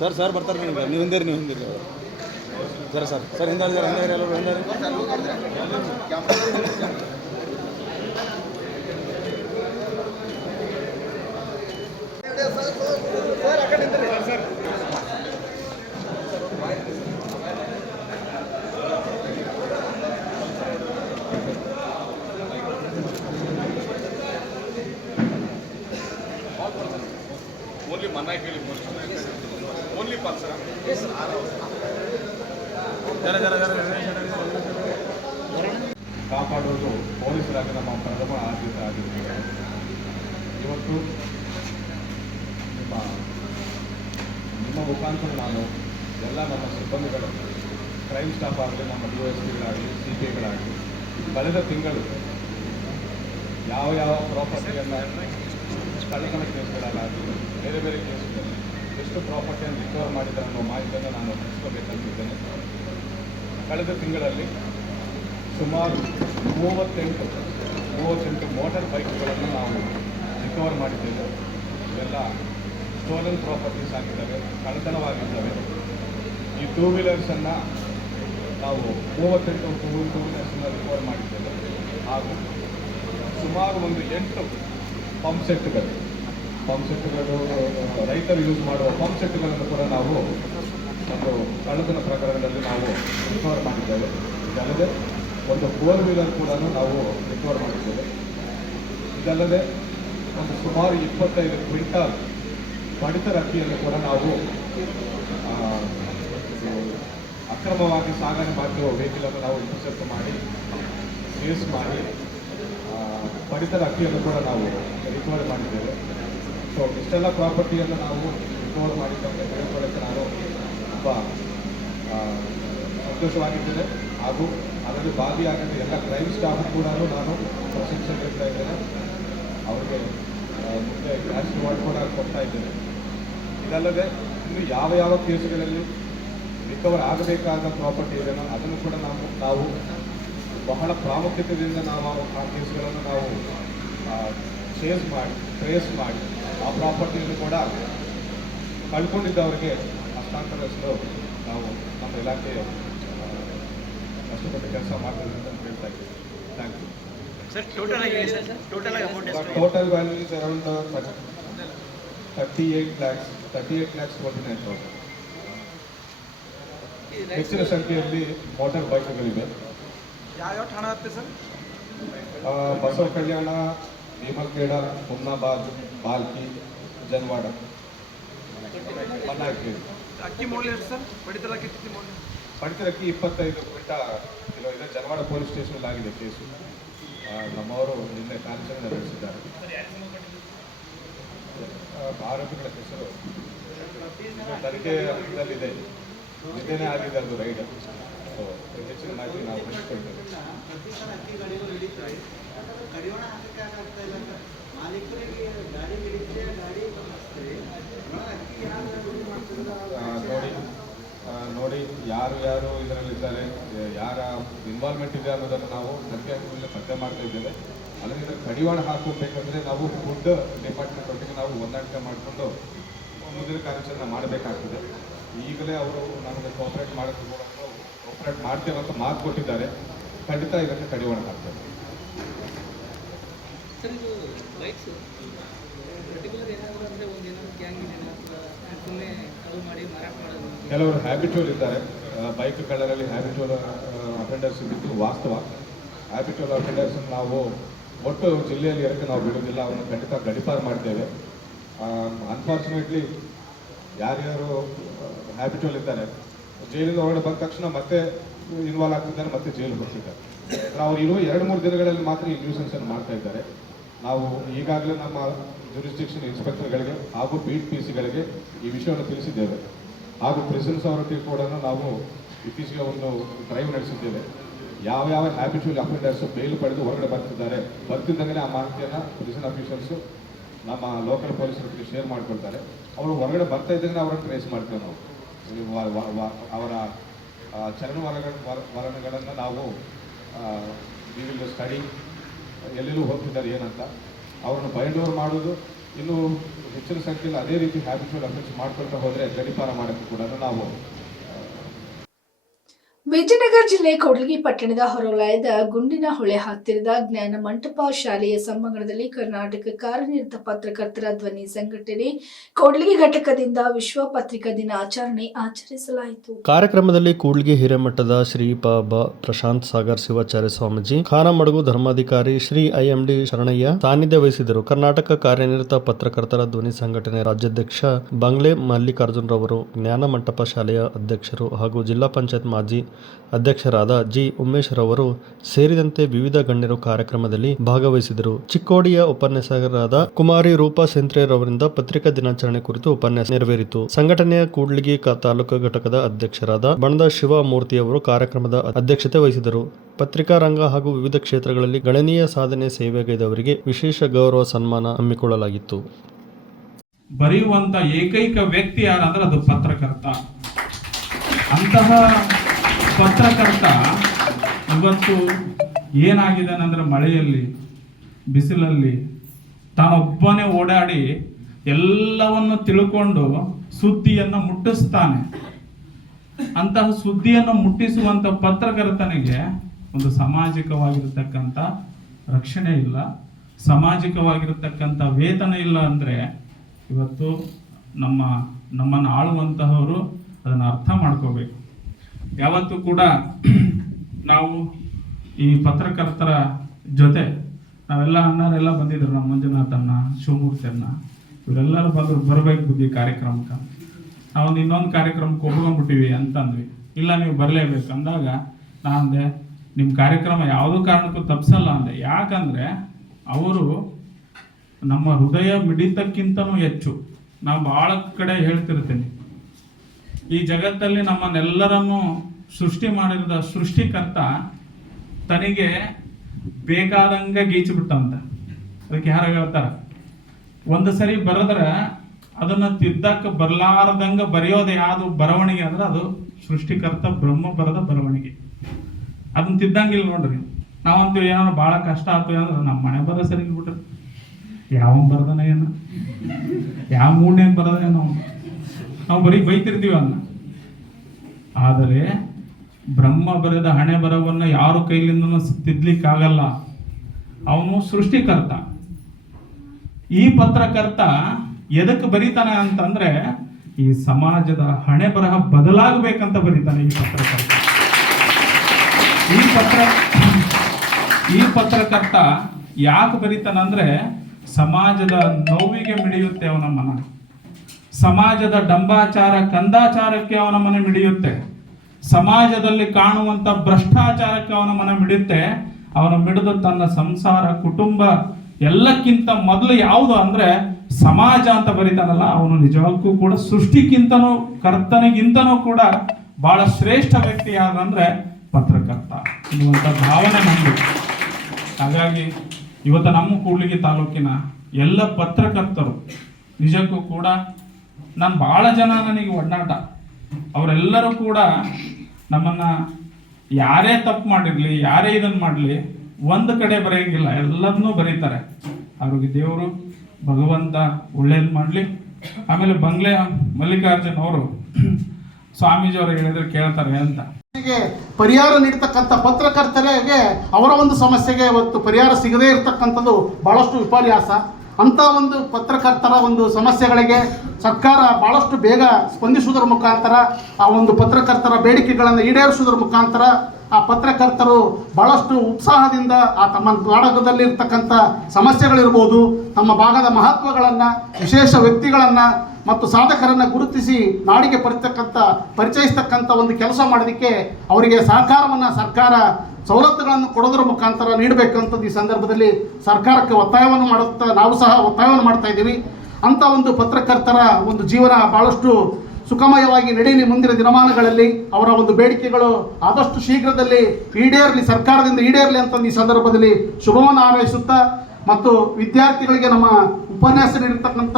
ಸರ್ ಸರ್ ಬರ್ತಾರೆ ನಿಮಗೆ, ನೀವು ಹಿಂದಿರಿ ಸರ್. ಸರ್ ಸರ್ ಹಿಂದೆ ಎಲ್ಲರೂ ಹಿಂದೆ. ಕಾಪಾಡೋದು ಪೊಲೀಸರಾಗಿ ನಮ್ಮ ಪ್ರಥಮ ಆದ್ಯತೆ ಆಗಿರುತ್ತದೆ. ಇವತ್ತು ನಿಮ್ಮ ಮುಖಾಂತರ ನಾನು ಎಲ್ಲ ನಮ್ಮ ಸಿಬ್ಬಂದಿಗಳು, ಕ್ರೈಮ್ ಸ್ಟಾಫ್ ಆಗಲಿ, ನಮ್ಮ DSPಗಳಾಗಲಿ, CPಗಳಾಗಲಿ ಕಳೆದ ತಿಂಗಳು ಯಾವ ಪ್ರಾಪರ್ಟಿಯನ್ನು ಕಳ್ಳತನ ಕೇಸ್ಗಳಲ್ಲಾಗಲಿ ಬೇರೆ ಬೇರೆ ಕೇಸ್ಗಳಲ್ಲಿ ಎಷ್ಟು ಪ್ರಾಪರ್ಟಿಯನ್ನು ರಿಕವರ್ ಮಾಡಿದ್ದಾರೆ ಅನ್ನೋ ಮಾಹಿತಿಯನ್ನು ನಾನು ಹಂಚ್ಕೋಬೇಕಂತಿದ್ದೇನೆ. ಕಳೆದ ತಿಂಗಳಲ್ಲಿ ಸುಮಾರು 38 ಮೋಟಾರ್ ಬೈಕ್ಗಳನ್ನು ನಾವು ರಿಕವರ್ ಮಾಡಿದ್ದೇವೆ. ಇವೆಲ್ಲ ಸ್ಟೋಲನ್ ಪ್ರಾಪರ್ಟೀಸ್ ಆಗಿದ್ದಾವೆ, ಕಳ್ಳತನವಾಗಿದ್ದಾವೆ. ಈ 2 ವೀಲರ್ಸನ್ನು ನಾವು 38 ಟೂ ವೀಲರ್ಸನ್ನು ರಿಕವರ್ ಮಾಡಿದ್ದೇವೆ. ಹಾಗೂ ಸುಮಾರು ಒಂದು 8 ಪಂಪ್ ಸೆಟ್ಗಳು ರೈತರು ಯೂಸ್ ಮಾಡುವ ಪಂಪ್ ಸೆಟ್ಗಳನ್ನು ಕೂಡ ನಾವು ಒಂದು ಕಳ್ಳತನ ಪ್ರಕರಣದಲ್ಲಿ ನಾವು ರಿಕವರ್ ಮಾಡಿದ್ದೇವೆ. ಇದಲ್ಲದೆ ಒಂದು 4 ವೀಲರ್ ಕೂಡ ನಾವು ರಿಕವರ್ ಮಾಡಿದ್ದೇವೆ. ಇದಲ್ಲದೆ ಒಂದು ಸುಮಾರು 25 ಕ್ವಿಂಟಾಲ್ ಪಡಿತರ ಅಕ್ಕಿಯನ್ನು ಕೂಡ ನಾವು ಅಕ್ರಮವಾಗಿ ಸಾಗಣೆ ಮಾಡಿರುವ ವೆಹಿಕಲನ್ನು ನಾವು ಇಂಟರ್ಸೆಪ್ಟ್ ಮಾಡಿ ಸೀಸ್ ಮಾಡಿ ಪಡಿತರ ಅಕ್ಕಿಯನ್ನು ಕೂಡ ನಾವು ರಿಕವರ್ ಮಾಡಿದ್ದೇವೆ. ಸೊ ಇಷ್ಟೆಲ್ಲ ಪ್ರಾಪರ್ಟಿಯನ್ನು ನಾವು ರಿಕವರ್ ಮಾಡಿದ್ದನ್ನು ತಿಳ್ಕೊಳ್ಳೋಕ್ಕೆ ನಾನು ತುಂಬ ಸಂತೋಷವಾಗಿದ್ದೇನೆ. ಹಾಗೂ ಅದರಲ್ಲಿ ಭಾಗಿಯಾಗದ ಎಲ್ಲ ಕ್ರೈಮ್ ಸ್ಟಾಫ್ ಕೂಡ ನಾನು ಪ್ರಶಂಸೆ ನೀಡ್ತಾ ಇದ್ದೇನೆ. ಅವರಿಗೆ ಮುಂದೆ ಕ್ಯಾಶ್ ರಿವಾರ್ಡ್ ಕೂಡ ಕೊಡ್ತಾ ಇದ್ದೇನೆ. ಇದಲ್ಲದೆ ಇನ್ನು ಯಾವ ಕೇಸುಗಳಲ್ಲಿ ರಿಕವರ್ ಆಗಬೇಕಾದ ಪ್ರಾಪರ್ಟಿ ಇದೆಯೋ ಅದನ್ನು ಕೂಡ ನಾವು ಬಹಳ ಪ್ರಾಮುಖ್ಯತೆಯಿಂದ ನಾವು ಆ ಕೇಸುಗಳನ್ನು ನಾವು ಟ್ರೇಸ್ ಮಾಡಿ ಆ ಪ್ರಾಪರ್ಟಿಯನ್ನು ಕೂಡ ಕಳ್ಕೊಂಡಿದ್ದವರಿಗೆ ಹಸ್ತಾಂತರಿಸಲು ನಾವು ನಮ್ಮ ಇಲಾಖೆ ಕಷ್ಟಪಟ್ಟು ಕೆಲಸ ಮಾಡ್ತೀವಿ ಅಂತ ಹೇಳ್ತಾ ಇದ್ದೀವಿ. Thank you sir. Total value is around 38,49,000. ಹೆಚ್ಚಿನ ಸಂಖ್ಯೆಯಲ್ಲಿ ಮೋಟಾರ್ ಬೈಕ್ಗಳಿವೆ. ಯಾವ ಠಾಣಾ ಆಗ್ತದೆ ಸರ್? ಬಸವ ಕಲ್ಯಾಣ, ಭೀಮಲ್ಖೇಡ, ಹುಮ್ನಾಬಾದ್, ಬಾಲ್ಕಿ, ಜನವಾಡ, ಮನ್ನಾರ್ಕೇರಿ. ಅಕ್ಕಿ ಮೌಲ್ಯ ಎಷ್ಟು ಸರ್? ಪಡಿತರ ಅಕ್ಕಿ ಮೌಲ್ಯ? ಪಡಿತರ ಅಕ್ಕಿ 25 ಕಿಲೋ ಇದೆ. ಜನವಾಡ ಪೊಲೀಸ್ ಸ್ಟೇಷನ್ ಆಗಿದೆ ಕೇಸು. ನಮ್ಮವರು ನಿನ್ನೆ ಕಾರ್ಯಾಚರಣೆ ನಡೆಸಿದ್ದಾರೆ. ಆರೋಪಿಗಳ ಹೆಸರು ತನಿಖೆ ಹಂತದಲ್ಲಿದೆ. ನಿನ್ನೆನೇ ಆಗಿದೆ ಅದು ರೈಡ್. ಸೊ ಹೆಚ್ಚಿನ ಮಾಹಿತಿ ನಾವು ಹಂಚಿಕೊಳ್ತೇವೆ. ನೋಡಿ ಯಾರು ಇದರಲ್ಲಿದ್ದಾರೆ, ಯಾರ ಇನ್ವಾಲ್ವ್ಮೆಂಟ್ ಇದೆ ಅನ್ನೋದನ್ನು ನಾವು ತನಿಖೆ ಹಂತದಲ್ಲಿ ಪತ್ತೆ ಮಾಡ್ತಾ ಇದ್ದೇವೆ. ಅಲ್ಲಿಂದ ಕಡಿವಾಣ ಹಾಕಬೇಕಂದ್ರೆ ನಾವು ಫುಡ್ ಡಿಪಾರ್ಟ್ಮೆಂಟ್ ಒಟ್ಟಿಗೆ ನಾವು ಹೊಂದಾಣಿಕೆ ಮಾಡಿಕೊಂಡು ಮುಂದಿನ ಕಾರ್ಯಾಚರಣೆ ಮಾಡಬೇಕಾಗ್ತದೆ. ಈಗಲೇ ಅವರು ನಮಗೆ ಕೋಆಪರೇಟ್ ಮಾಡ್ತೇವೆ ಅಂತ ಮಾತು ಕೊಟ್ಟಿದ್ದಾರೆ. ಖಂಡಿತ ಇದಕ್ಕೆ ಕಡಿವಾಣ ಹಾಕ್ತೇವೆ. ಕೆಲವರು ಹ್ಯಾಬಿಚುವಲ್ ಇದ್ದಾರೆ. ಬೈಕ್ ಕಳ್ಳರಲ್ಲಿ ಹ್ಯಾಬಿಚುವಲ್ ಅಫೆಂಡರ್ಸ್ ಇದ್ದಿದ್ದು ವಾಸ್ತವ. ಹ್ಯಾಬಿಚುವಲ್ ಅಫೆಂಡರ್ಸ್ ನಾವು ಒಟ್ಟು ಜಿಲ್ಲೆಯಲ್ಲಿ ಇರೋಕ್ಕೆ ನಾವು ಬಿಡೋದಿಲ್ಲ. ಅವನ್ನ ಖಂಡಿತ ಗಡಿಪಾರು ಮಾಡ್ತೇವೆ. ಅನ್ಫಾರ್ಚುನೇಟ್ಲಿ ಯಾರ್ಯಾರು ಹ್ಯಾಬಿಚುವಲ್ ಇದ್ದಾರೆ ಜೈಲಿಂದ ಹೊರಗಡೆ ಬಂದ ತಕ್ಷಣ ಮತ್ತೆ ಇನ್ವಾಲ್ವ್ ಆಗ್ತಿದ್ದಾರೆ, ಮತ್ತೆ ಜೈಲಿಗೆ ಬರ್ತಿದ್ದಾರೆ. ನಾವು ಇರುವ 2-3 ದಿನಗಳಲ್ಲಿ ಮಾತ್ರ ಈ ನ್ಯೂಸೆನ್ಸನ್ನು ಮಾಡ್ತಾ ಇದ್ದಾರೆ. ನಾವು ಈಗಾಗಲೇ ನಮ್ಮ ಜುರಿಸ್ಡಿಕ್ಷನ್ ಇನ್ಸ್ಪೆಕ್ಟರ್ಗಳಿಗೆ ಹಾಗೂ ಬೀಟ್ PC-ಗಳಿಗೆ ಈ ವಿಷಯವನ್ನು ತಿಳಿಸಿದ್ದೇವೆ. ಹಾಗೂ ಪ್ರಿಸನ್ಸ್ ಅವರಿಗೆ ಕೂಡ ನಾವು ಇತ್ತೀಚೆಗೆ ಒಂದು ಡ್ರೈವ್ ನಡೆಸಿದ್ದೇವೆ. ಯಾವ ಹ್ಯಾಬಿಚುವಲ್ ಅಫೆಂಡರ್ಸ್ ಬೇಲ್ ಪಡೆದು ಹೊರಗಡೆ ಬರ್ತಿದ್ದಂಗೆ ಆ ಮಾಹಿತಿಯನ್ನು ಪ್ರಿಸನ್ ಆಫೀಸರ್ಸು ನಮ್ಮ ಲೋಕಲ್ ಪೊಲೀಸರಿಗೆ ಶೇರ್ ಮಾಡ್ಕೊಳ್ತಾರೆ. ಅವರು ಹೊರಗಡೆ ಬರ್ತಾ ಇದ್ದಂಗೆ ಅವರನ್ನು ಟ್ರೇಸ್ ಮಾಡ್ತೇವೆ. ನಾವು ಅವರ ಚಲನವಲನಗಳನ್ನು ನಾವು ವಿ ವಿಲ್ ಸ್ಟಡಿ, ಎಲ್ಲೆಲ್ಲೂ ಹೋಗ್ತಿದ್ದಾರೆ ಏನಂತ ಅವ್ರನ್ನ ಬೈಂಡ್ ಓವರ್ ಮಾಡೋದು. ಇನ್ನು ಹೆಚ್ಚಿನ ಸಂಖ್ಯೆಯಲ್ಲಿ ಅದೇ ರೀತಿ ಹ್ಯಾಬಿಚುವಲ್ ಅಫೆನ್ಸ್ ಮಾಡ್ಕೊಳ್ತಾ ಹೋದರೆ ಗಡಿಪಾರ ಮಾಡೋಕ್ಕೆ ಕೂಡ ನಾವು. ವಿಜಯನಗರ ಜಿಲ್ಲೆ ಕೂಡ್ಲಿಗಿ ಪಟ್ಟಣದ ಹೊರವಲಯದ ಗುಂಡಿನಹೊಳೆ ಹತ್ತಿರದ ಜ್ಞಾನ ಮಂಟಪ ಶಾಲೆಯ ಸಭಾಂಗಣದಲ್ಲಿ ಕರ್ನಾಟಕ ಕಾರ್ಯನಿರತ ಪತ್ರಕರ್ತರ ಧ್ವನಿ ಸಂಘಟನೆ ಕೂಡ್ಲಿಗಿ ಘಟಕದಿಂದ ವಿಶ್ವ ಪತ್ರಿಕಾ ದಿನ ಆಚರಿಸಲಾಯಿತು. ಕಾರ್ಯಕ್ರಮದಲ್ಲಿ ಕೂಡ್ಲಿಗಿ ಹಿರೇಮಠದ ಶ್ರೀ ಪ. ಪ್ರಶಾಂತ್ ಸಾಗರ್ ಶಿವಾಚಾರ್ಯ ಸ್ವಾಮೀಜಿ, ಖಾನಮಡಗು ಧರ್ಮಾಧಿಕಾರಿ ಶ್ರೀ IMD ಶರಣಯ್ಯ ಸಾನ್ನಿಧ್ಯ ವಹಿಸಿದರು. ಕರ್ನಾಟಕ ಕಾರ್ಯನಿರತ ಪತ್ರಕರ್ತರ ಧ್ವನಿ ಸಂಘಟನೆ ರಾಜ್ಯಾಧ್ಯಕ್ಷ ಬಂಗ್ಲೆ ಮಲ್ಲಿಕಾರ್ಜುನರವರು, ಜ್ಞಾನ ಮಂಟಪ ಶಾಲೆಯ ಅಧ್ಯಕ್ಷರು ಹಾಗೂ ಜಿಲ್ಲಾ ಪಂಚಾಯತ್ ಮಾಜಿ ಅಧ್ಯಕ್ಷರಾದ ಜಿ ಉಮೇಶ್ ರವರು ಸೇರಿದಂತೆ ವಿವಿಧ ಗಣ್ಯರು ಕಾರ್ಯಕ್ರಮದಲ್ಲಿ ಭಾಗವಹಿಸಿದರು. ಚಿಕ್ಕೋಡಿಯ ಉಪನ್ಯಾಸಕರಾದ ಕುಮಾರಿ ರೂಪಾ ಸೆಂತ್ರೆ ರವರಿಂದ ಪತ್ರಿಕಾ ದಿನಾಚರಣೆ ಕುರಿತು ಉಪನ್ಯಾಸ ನೆರವೇರಿತು. ಸಂಘಟನೆಯ ಕೂಡ್ಲಿಗಿ ತಾಲೂಕು ಘಟಕದ ಅಧ್ಯಕ್ಷರಾದ ಬಣದ ಶಿವಮೂರ್ತಿಯವರು ಕಾರ್ಯಕ್ರಮದ ಅಧ್ಯಕ್ಷತೆ ವಹಿಸಿದರು. ಪತ್ರಿಕಾ ರಂಗ ಹಾಗೂ ವಿವಿಧ ಕ್ಷೇತ್ರಗಳಲ್ಲಿ ಗಣನೀಯ ಸಾಧನೆ ಸೇವೆಗೈದವರಿಗೆ ವಿಶೇಷ ಗೌರವ ಸನ್ಮಾನ ಹಮ್ಮಿಕೊಳ್ಳಲಾಗಿತ್ತು. ಬರೆಯುವಂತ ಏಕೈಕ ವ್ಯಕ್ತಿ ಯಾರಂದ್ರೆ ಅದು ಪತ್ರಕರ್ತ. ಅಂತಹ ಪತ್ರಕರ್ತ ಇವತ್ತು ಏನಾಗಿದೆ ಅಂದ್ರೆ ಮಳೆಯಲ್ಲಿ ಬಿಸಿಲಲ್ಲಿ ತಾನೊಬ್ಬನೇ ಓಡಾಡಿ ಎಲ್ಲವನ್ನು ತಿಳ್ಕೊಂಡು ಸುದ್ದಿಯನ್ನು ಮುಟ್ಟಿಸ್ತಾನೆ. ಅಂತಹ ಸುದ್ದಿಯನ್ನು ಮುಟ್ಟಿಸುವಂತ ಪತ್ರಕರ್ತನಿಗೆ ಒಂದು ಸಾಮಾಜಿಕವಾಗಿರತಕ್ಕಂಥ ರಕ್ಷಣೆ ಇಲ್ಲ, ಸಾಮಾಜಿಕವಾಗಿರತಕ್ಕಂಥ ವೇತನ ಇಲ್ಲ ಅಂದರೆ ಇವತ್ತು ನಮ್ಮನ್ನು ಆಳುವಂತಹವರು ಅದನ್ನು ಅರ್ಥ ಮಾಡ್ಕೋಬೇಕು. ಯಾವತ್ತೂ ಕೂಡ ನಾವು ಈ ಪತ್ರಕರ್ತರ ಜೊತೆ ನಾವೆಲ್ಲ ಅಣ್ಣರೆಲ್ಲ ಬಂದಿದ್ರು, ನಮ್ಮ ಮಂಜುನಾಥನ್ನ, ಶಿವಮೂರ್ತಿ ಅನ್ನ, ಇವರೆಲ್ಲರೂ ಬರಬೇಕು ಬುದ್ಧಿ ಕಾರ್ಯಕ್ರಮಕ್ಕೆ. ನಾವೊಂದು ಇನ್ನೊಂದು ಕಾರ್ಯಕ್ರಮಕ್ಕೆ ಹೋಗ್ಕೊಂಡ್ಬಿಟ್ಟಿವಿ ಅಂತಂದ್ವಿ. ಇಲ್ಲ ನೀವು ಬರಲೇಬೇಕು ಅಂದಾಗ ನಾ ಅಂದೆ ನಿಮ್ಮ ಕಾರ್ಯಕ್ರಮ ಯಾವುದೋ ಕಾರಣಕ್ಕೂ ತಪ್ಪಿಸಲ್ಲ ಅಂದೆ. ಯಾಕಂದರೆ ಅವರು ನಮ್ಮ ಹೃದಯ ಮಿಡಿತಕ್ಕಿಂತನೂ ಹೆಚ್ಚು. ನಾವು ಭಾಳ ಕಡೆ ಹೇಳ್ತಿರ್ತೀನಿ, ಈ ಜಗತ್ತಲ್ಲಿ ನಮ್ಮನ್ನೆಲ್ಲರನ್ನು ಸೃಷ್ಟಿ ಮಾಡಿದ ಸೃಷ್ಟಿಕರ್ತ ತನಗೆ ಬೇಕಾದಂಗೆ ಗೀಚಿಬಿಟ್ಟಂತ. ಅದಕ್ಕೆ ಯಾರು ಹೇಳ್ತಾರ, ಒಂದು ಸರಿ ಬರೆದ್ರೆ ಅದನ್ನು ತಿದ್ದಕ್ಕೆ ಬರಲಾರದಂಗೆ ಬರೆಯೋದು ಯಾವುದು ಬರವಣಿಗೆ ಅಂದ್ರೆ ಅದು ಸೃಷ್ಟಿಕರ್ತ ಬ್ರಹ್ಮ ಬರೆದ ಬರವಣಿಗೆ. ಅದನ್ನ ತಿದ್ದಂಗಿಲ್ಲ ನೋಡ್ರಿ. ನಾವಂತೀವಿ ಏನಾದ್ರು ಭಾಳ ಕಷ್ಟ ಆಗ್ತದೆ ಅಂದ್ರೆ ನಮ್ಮ ಮನೆ ಬರೋ ಸರಿ ಬಿಟ್ರೆ ಯಾವ ಬರ್ದಾನ ಏನು, ಯಾವ ಮೂಡ್ನ್ಯಾಗ ಬರೋದ ನಾವು ಬರೀ ಬೈತಿರ್ತೀವಿ ಅನ್ನ. ಆದರೆ ಬ್ರಹ್ಮ ಬರೆದ ಹಣೆ ಬರವನ್ನು ಯಾರು ಕೈಲಿಂದ ತಿದ್ಲಿಕ್ಕಾಗಲ್ಲ. ಅವನು ಸೃಷ್ಟಿಕರ್ತ. ಈ ಪತ್ರಕರ್ತ ಎದಕ್ಕೆ ಬರೀತಾನೆ ಅಂತಂದ್ರೆ ಈ ಸಮಾಜದ ಹಣೆ ಬರಹ ಬದಲಾಗಬೇಕಂತ ಬರೀತಾನೆ ಈ ಪತ್ರಕರ್ತ. ಈ ಪತ್ರಕರ್ತ ಯಾಕೆ ಬರೀತಾನಂದ್ರೆ ಸಮಾಜದ ನೋವಿಗೆ ಮಿಡಿಯುತ್ತೆ ಅವನ ಮನ, ಸಮಾಜದ ಡಂಬಾಚಾರ ಕಂದಾಚಾರಕ್ಕೆ ಅವನ ಮನೆ ಮಿಡಿಯುತ್ತೆ, ಸಮಾಜದಲ್ಲಿ ಕಾಣುವಂತ ಭ್ರಷ್ಟಾಚಾರಕ್ಕೆ ಅವನ ಮನ ಮಿಡಿಯುತ್ತೆ. ಅವನು ಮಿಡಿದು ತನ್ನ ಸಂಸಾರ ಕುಟುಂಬ ಎಲ್ಲಕ್ಕಿಂತ ಮೊದಲು ಯಾವುದು ಅಂದ್ರೆ ಸಮಾಜ ಅಂತ ಬರೀತಾನಲ್ಲ, ಅವನು ನಿಜವಾಗ್ಲೂ ಕೂಡ ಸೃಷ್ಟಿಗಿಂತನೂ ಕರ್ತನಿಗಿಂತನೂ ಕೂಡ ಬಹಳ ಶ್ರೇಷ್ಠ ವ್ಯಕ್ತಿ ಯಾರಂದ್ರೆ ಪತ್ರಕರ್ತ ಎನ್ನುವಂಥ ಭಾವನೆ ನಮ್ದು. ಹಾಗಾಗಿ ಇವತ್ತು ನಮ್ಮ ಕೂಡ್ಲಿಗಿ ತಾಲೂಕಿನ ಎಲ್ಲ ಪತ್ರಕರ್ತರು ನಿಜಕ್ಕೂ ಕೂಡ ನಾನು ಭಾಳ ಜನ ನನಗೆ ಒಡನಾಟ, ಅವರೆಲ್ಲರೂ ಕೂಡ ನಮ್ಮನ್ನು ಯಾರೇ ತಪ್ಪು ಮಾಡಿರಲಿ, ಯಾರೇ ಇದನ್ನು ಮಾಡಲಿ ಒಂದು ಕಡೆ ಬರೆಯಂಗಿಲ್ಲ, ಎಲ್ಲದನ್ನೂ ಬರೀತಾರೆ. ಅವ್ರಿಗೆ ದೇವರು ಭಗವಂತ ಒಳ್ಳೇದು ಮಾಡಲಿ. ಆಮೇಲೆ ಬಂಗ್ಲೆ ಮಲ್ಲಿಕಾರ್ಜುನ್ ಅವರು ಸ್ವಾಮೀಜಿಯವರು ಹೇಳಿದ್ರೆ ಕೇಳ್ತಾರೆ ಅಂತ. ಪರಿಹಾರ ನೀಡ್ತಕ್ಕಂಥ ಪತ್ರಕರ್ತರಿಗೆ ಅವರ ಒಂದು ಸಮಸ್ಯೆಗೆ ಇವತ್ತು ಪರಿಹಾರ ಸಿಗದೇ ಇರತಕ್ಕಂಥದ್ದು ಬಹಳಷ್ಟು ವಿಪರ್ಯಾಸ. ಅಂಥ ಒಂದು ಪತ್ರಕರ್ತರ ಒಂದು ಸಮಸ್ಯೆಗಳಿಗೆ ಸರ್ಕಾರ ಭಾಳಷ್ಟು ಬೇಗ ಸ್ಪಂದಿಸುವುದರ ಮುಖಾಂತರ ಆ ಒಂದು ಪತ್ರಕರ್ತರ ಬೇಡಿಕೆಗಳನ್ನು ಈಡೇರಿಸುವುದರ ಮುಖಾಂತರ ಆ ಪತ್ರಕರ್ತರು ಭಾಳಷ್ಟು ಉತ್ಸಾಹದಿಂದ ಆ ತಮ್ಮ ನಾಡಕದಲ್ಲಿರ್ತಕ್ಕಂಥ ಸಮಸ್ಯೆಗಳಿರ್ಬೋದು, ತಮ್ಮ ಭಾಗದ ಮಹತ್ವಗಳನ್ನು, ವಿಶೇಷ ವ್ಯಕ್ತಿಗಳನ್ನು ಮತ್ತು ಸಾಧಕರನ್ನು ಗುರುತಿಸಿ ನಾಡಿಗೆ ಪರಿಚಯಿಸ್ತಕ್ಕಂಥ ಒಂದು ಕೆಲಸ ಮಾಡೋದಕ್ಕೆ ಅವರಿಗೆ ಸಹಕಾರವನ್ನು ಸರ್ಕಾರ ಸವಲತ್ತುಗಳನ್ನು ಕೊಡೋದ್ರ ಮುಖಾಂತರ ನೀಡಬೇಕಂತದ್ದು ಈ ಸಂದರ್ಭದಲ್ಲಿ ಸರ್ಕಾರಕ್ಕೆ ಒತ್ತಾಯವನ್ನು ಮಾಡುತ್ತಾ ನಾವು ಸಹ ಒತ್ತಾಯವನ್ನು ಮಾಡ್ತಾ ಇದ್ದೀವಿ. ಅಂಥ ಒಂದು ಪತ್ರಕರ್ತರ ಒಂದು ಜೀವನ ಭಾಳಷ್ಟು ಸುಖಮಯವಾಗಿ ನಡೆಯಲಿ. ಮುಂದಿನ ದಿನಮಾನಗಳಲ್ಲಿ ಅವರ ಒಂದು ಬೇಡಿಕೆಗಳು ಆದಷ್ಟು ಶೀಘ್ರದಲ್ಲಿ ಈಡೇರಲಿ, ಸರ್ಕಾರದಿಂದ ಈಡೇರಲಿ ಅಂತ ಈ ಸಂದರ್ಭದಲ್ಲಿ ಶುಭವನ್ನು ಹಾರೈಸುತ್ತಾ, ಮತ್ತು ವಿದ್ಯಾರ್ಥಿಗಳಿಗೆ ನಮ್ಮ ಉಪನ್ಯಾಸ ನೀಡಿರ್ತಕ್ಕಂಥ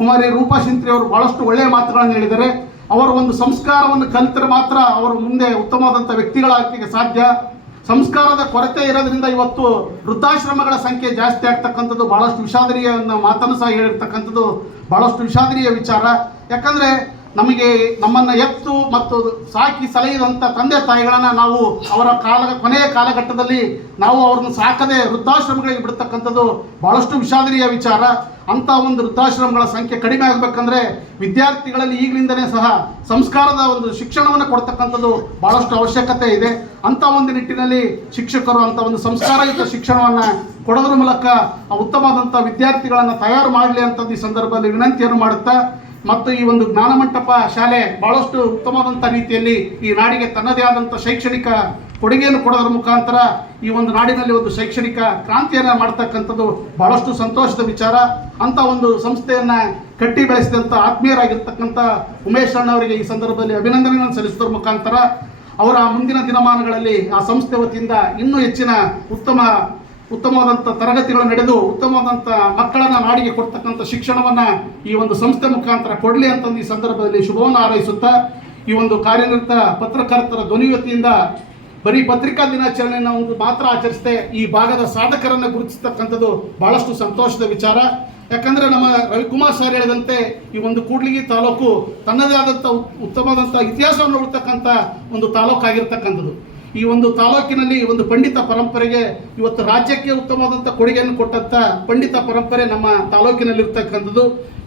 ಕುಮಾರಿ ರೂಪಾ ಶಿಂತ್ರಿ ಅವರು ಭಾಳಷ್ಟು ಒಳ್ಳೆಯ ಮಾತುಗಳನ್ನು ಹೇಳಿದ್ದಾರೆ. ಅವರ ಒಂದು ಸಂಸ್ಕಾರವನ್ನು ಕಲಿತರೆ ಮಾತ್ರ ಅವರು ಮುಂದೆ ಉತ್ತಮವಾದಂಥ ವ್ಯಕ್ತಿಗಳಾಗಲಿಕ್ಕೆ ಸಾಧ್ಯ. ಸಂಸ್ಕಾರದ ಕೊರತೆ ಇರೋದ್ರಿಂದ ಇವತ್ತು ವೃದ್ಧಾಶ್ರಮಗಳ ಸಂಖ್ಯೆ ಜಾಸ್ತಿ ಆಗ್ತಕ್ಕಂಥದ್ದು ಭಾಳಷ್ಟು ವಿಷಾದನೀಯ ಮಾತನ್ನು ಸಹ ಹೇಳಿರ್ತಕ್ಕಂಥದ್ದು ಭಾಳಷ್ಟು ವಿಷಾದನೀಯ ವಿಚಾರ. ಯಾಕಂದರೆ ನಮಗೆ ನಮ್ಮನ್ನು ಎತ್ತು ಮತ್ತು ಸಾಕಿ ಸಲಹಿದಂಥ ತಂದೆ ತಾಯಿಗಳನ್ನು ನಾವು ಅವರ ಕೊನೆಯ ಕಾಲಘಟ್ಟದಲ್ಲಿ ನಾವು ಅವ್ರನ್ನ ಸಾಕದೆ ವೃದ್ಧಾಶ್ರಮಗಳಿಗೆ ಬಿಡ್ತಕ್ಕಂಥದ್ದು ಭಾಳಷ್ಟು ವಿಷಾದನೀಯ ವಿಚಾರ. ಅಂಥ ಒಂದು ವೃದ್ಧಾಶ್ರಮಗಳ ಸಂಖ್ಯೆ ಕಡಿಮೆ ಆಗಬೇಕಂದ್ರೆ ವಿದ್ಯಾರ್ಥಿಗಳಲ್ಲಿ ಈಗಲಿಂದಲೇ ಸಹ ಸಂಸ್ಕಾರದ ಒಂದು ಶಿಕ್ಷಣವನ್ನು ಕೊಡ್ತಕ್ಕಂಥದ್ದು ಭಾಳಷ್ಟು ಅವಶ್ಯಕತೆ ಇದೆ. ಅಂಥ ಒಂದು ನಿಟ್ಟಿನಲ್ಲಿ ಶಿಕ್ಷಕರು ಅಂಥ ಒಂದು ಸಂಸ್ಕಾರಯುತ ಶಿಕ್ಷಣವನ್ನು ಕೊಡೋದ್ರ ಮೂಲಕ ಉತ್ತಮವಾದಂಥ ವಿದ್ಯಾರ್ಥಿಗಳನ್ನು ತಯಾರು ಮಾಡಲಿ ಅಂತದ್ದು ಈ ಸಂದರ್ಭದಲ್ಲಿ ವಿನಂತಿಯನ್ನು ಮಾಡುತ್ತಾ, ಮತ್ತು ಈ ಒಂದು ಜ್ಞಾನಮಂಟಪ ಶಾಲೆ ಭಾಳಷ್ಟು ಉತ್ತಮವಾದಂಥ ರೀತಿಯಲ್ಲಿ ಈ ನಾಡಿಗೆ ತನ್ನದೇ ಆದಂಥ ಶೈಕ್ಷಣಿಕ ಕೊಡುಗೆಯನ್ನು ಕೊಡೋದ್ರ ಮುಖಾಂತರ ಈ ಒಂದು ನಾಡಿನಲ್ಲಿ ಒಂದು ಶೈಕ್ಷಣಿಕ ಕ್ರಾಂತಿಯನ್ನು ಮಾಡ್ತಕ್ಕಂಥದ್ದು ಭಾಳಷ್ಟು ಸಂತೋಷದ ವಿಚಾರ. ಅಂಥ ಒಂದು ಸಂಸ್ಥೆಯನ್ನು ಕಟ್ಟಿ ಬೆಳೆಸಿದಂಥ ಆತ್ಮೀಯರಾಗಿರ್ತಕ್ಕಂಥ ಉಮೇಶ್ ಅಣ್ಣವರಿಗೆ ಈ ಸಂದರ್ಭದಲ್ಲಿ ಅಭಿನಂದನೆಗಳನ್ನು ಸಲ್ಲಿಸೋದ್ರ ಮುಖಾಂತರ ಅವರ ಮುಂದಿನ ದಿನಮಾನಗಳಲ್ಲಿ ಆ ಸಂಸ್ಥೆ ವತಿಯಿಂದ ಇನ್ನೂ ಹೆಚ್ಚಿನ ಉತ್ತಮವಾದಂಥ ತರಗತಿಗಳು ನಡೆದು ಉತ್ತಮವಾದಂಥ ಮಕ್ಕಳನ್ನು ನಾಡಿಗೆ ಕೊಡ್ತಕ್ಕಂಥ ಶಿಕ್ಷಣವನ್ನು ಈ ಒಂದು ಸಂಸ್ಥೆ ಮುಖಾಂತರ ಕೊಡಲಿ ಅಂತಂದು ಈ ಸಂದರ್ಭದಲ್ಲಿ ಶುಭವನ್ನು ಹಾರೈಸುತ್ತಾ, ಈ ಒಂದು ಕಾರ್ಯನಿರತ ಪತ್ರಕರ್ತರ ಧ್ವನಿ ವತಿಯಿಂದ ಬರೀ ಪತ್ರಿಕಾ ದಿನಾಚರಣೆಯನ್ನು ಒಂದು ಮಾತ್ರ ಆಚರಿಸದೆ ಈ ಭಾಗದ ಸಾಧಕರನ್ನು ಗುರುತಿಸ್ತಕ್ಕಂಥದ್ದು ಭಾಳಷ್ಟು ಸಂತೋಷದ ವಿಚಾರ. ಯಾಕಂದರೆ ನಮ್ಮ ರವಿಕುಮಾರ್ ಸರ್ ಹೇಳಿದಂತೆ ಈ ಒಂದು ಕೂಡ್ಲಿಗಿ ತಾಲೂಕು ತನ್ನದೇ ಆದಂಥ ಉತ್ತಮವಾದಂಥ ಇತಿಹಾಸವನ್ನು ಉಳ್ತಕ್ಕಂಥ ಒಂದು ತಾಲೂಕಾಗಿರ್ತಕ್ಕಂಥದ್ದು. ಈ ಒಂದು ತಾಲೂಕಿನಲ್ಲಿ ಒಂದು ಪಂಡಿತ ಪರಂಪರೆಗೆ ಇವತ್ತು ರಾಜ್ಯಕ್ಕೆ ಉತ್ತಮವಾದಂಥ ಕೊಡುಗೆಯನ್ನು ಕೊಟ್ಟಂಥ ಪಂಡಿತ ಪರಂಪರೆ ನಮ್ಮ ತಾಲೂಕಿನಲ್ಲಿರ್ತಕ್ಕಂಥದ್ದು,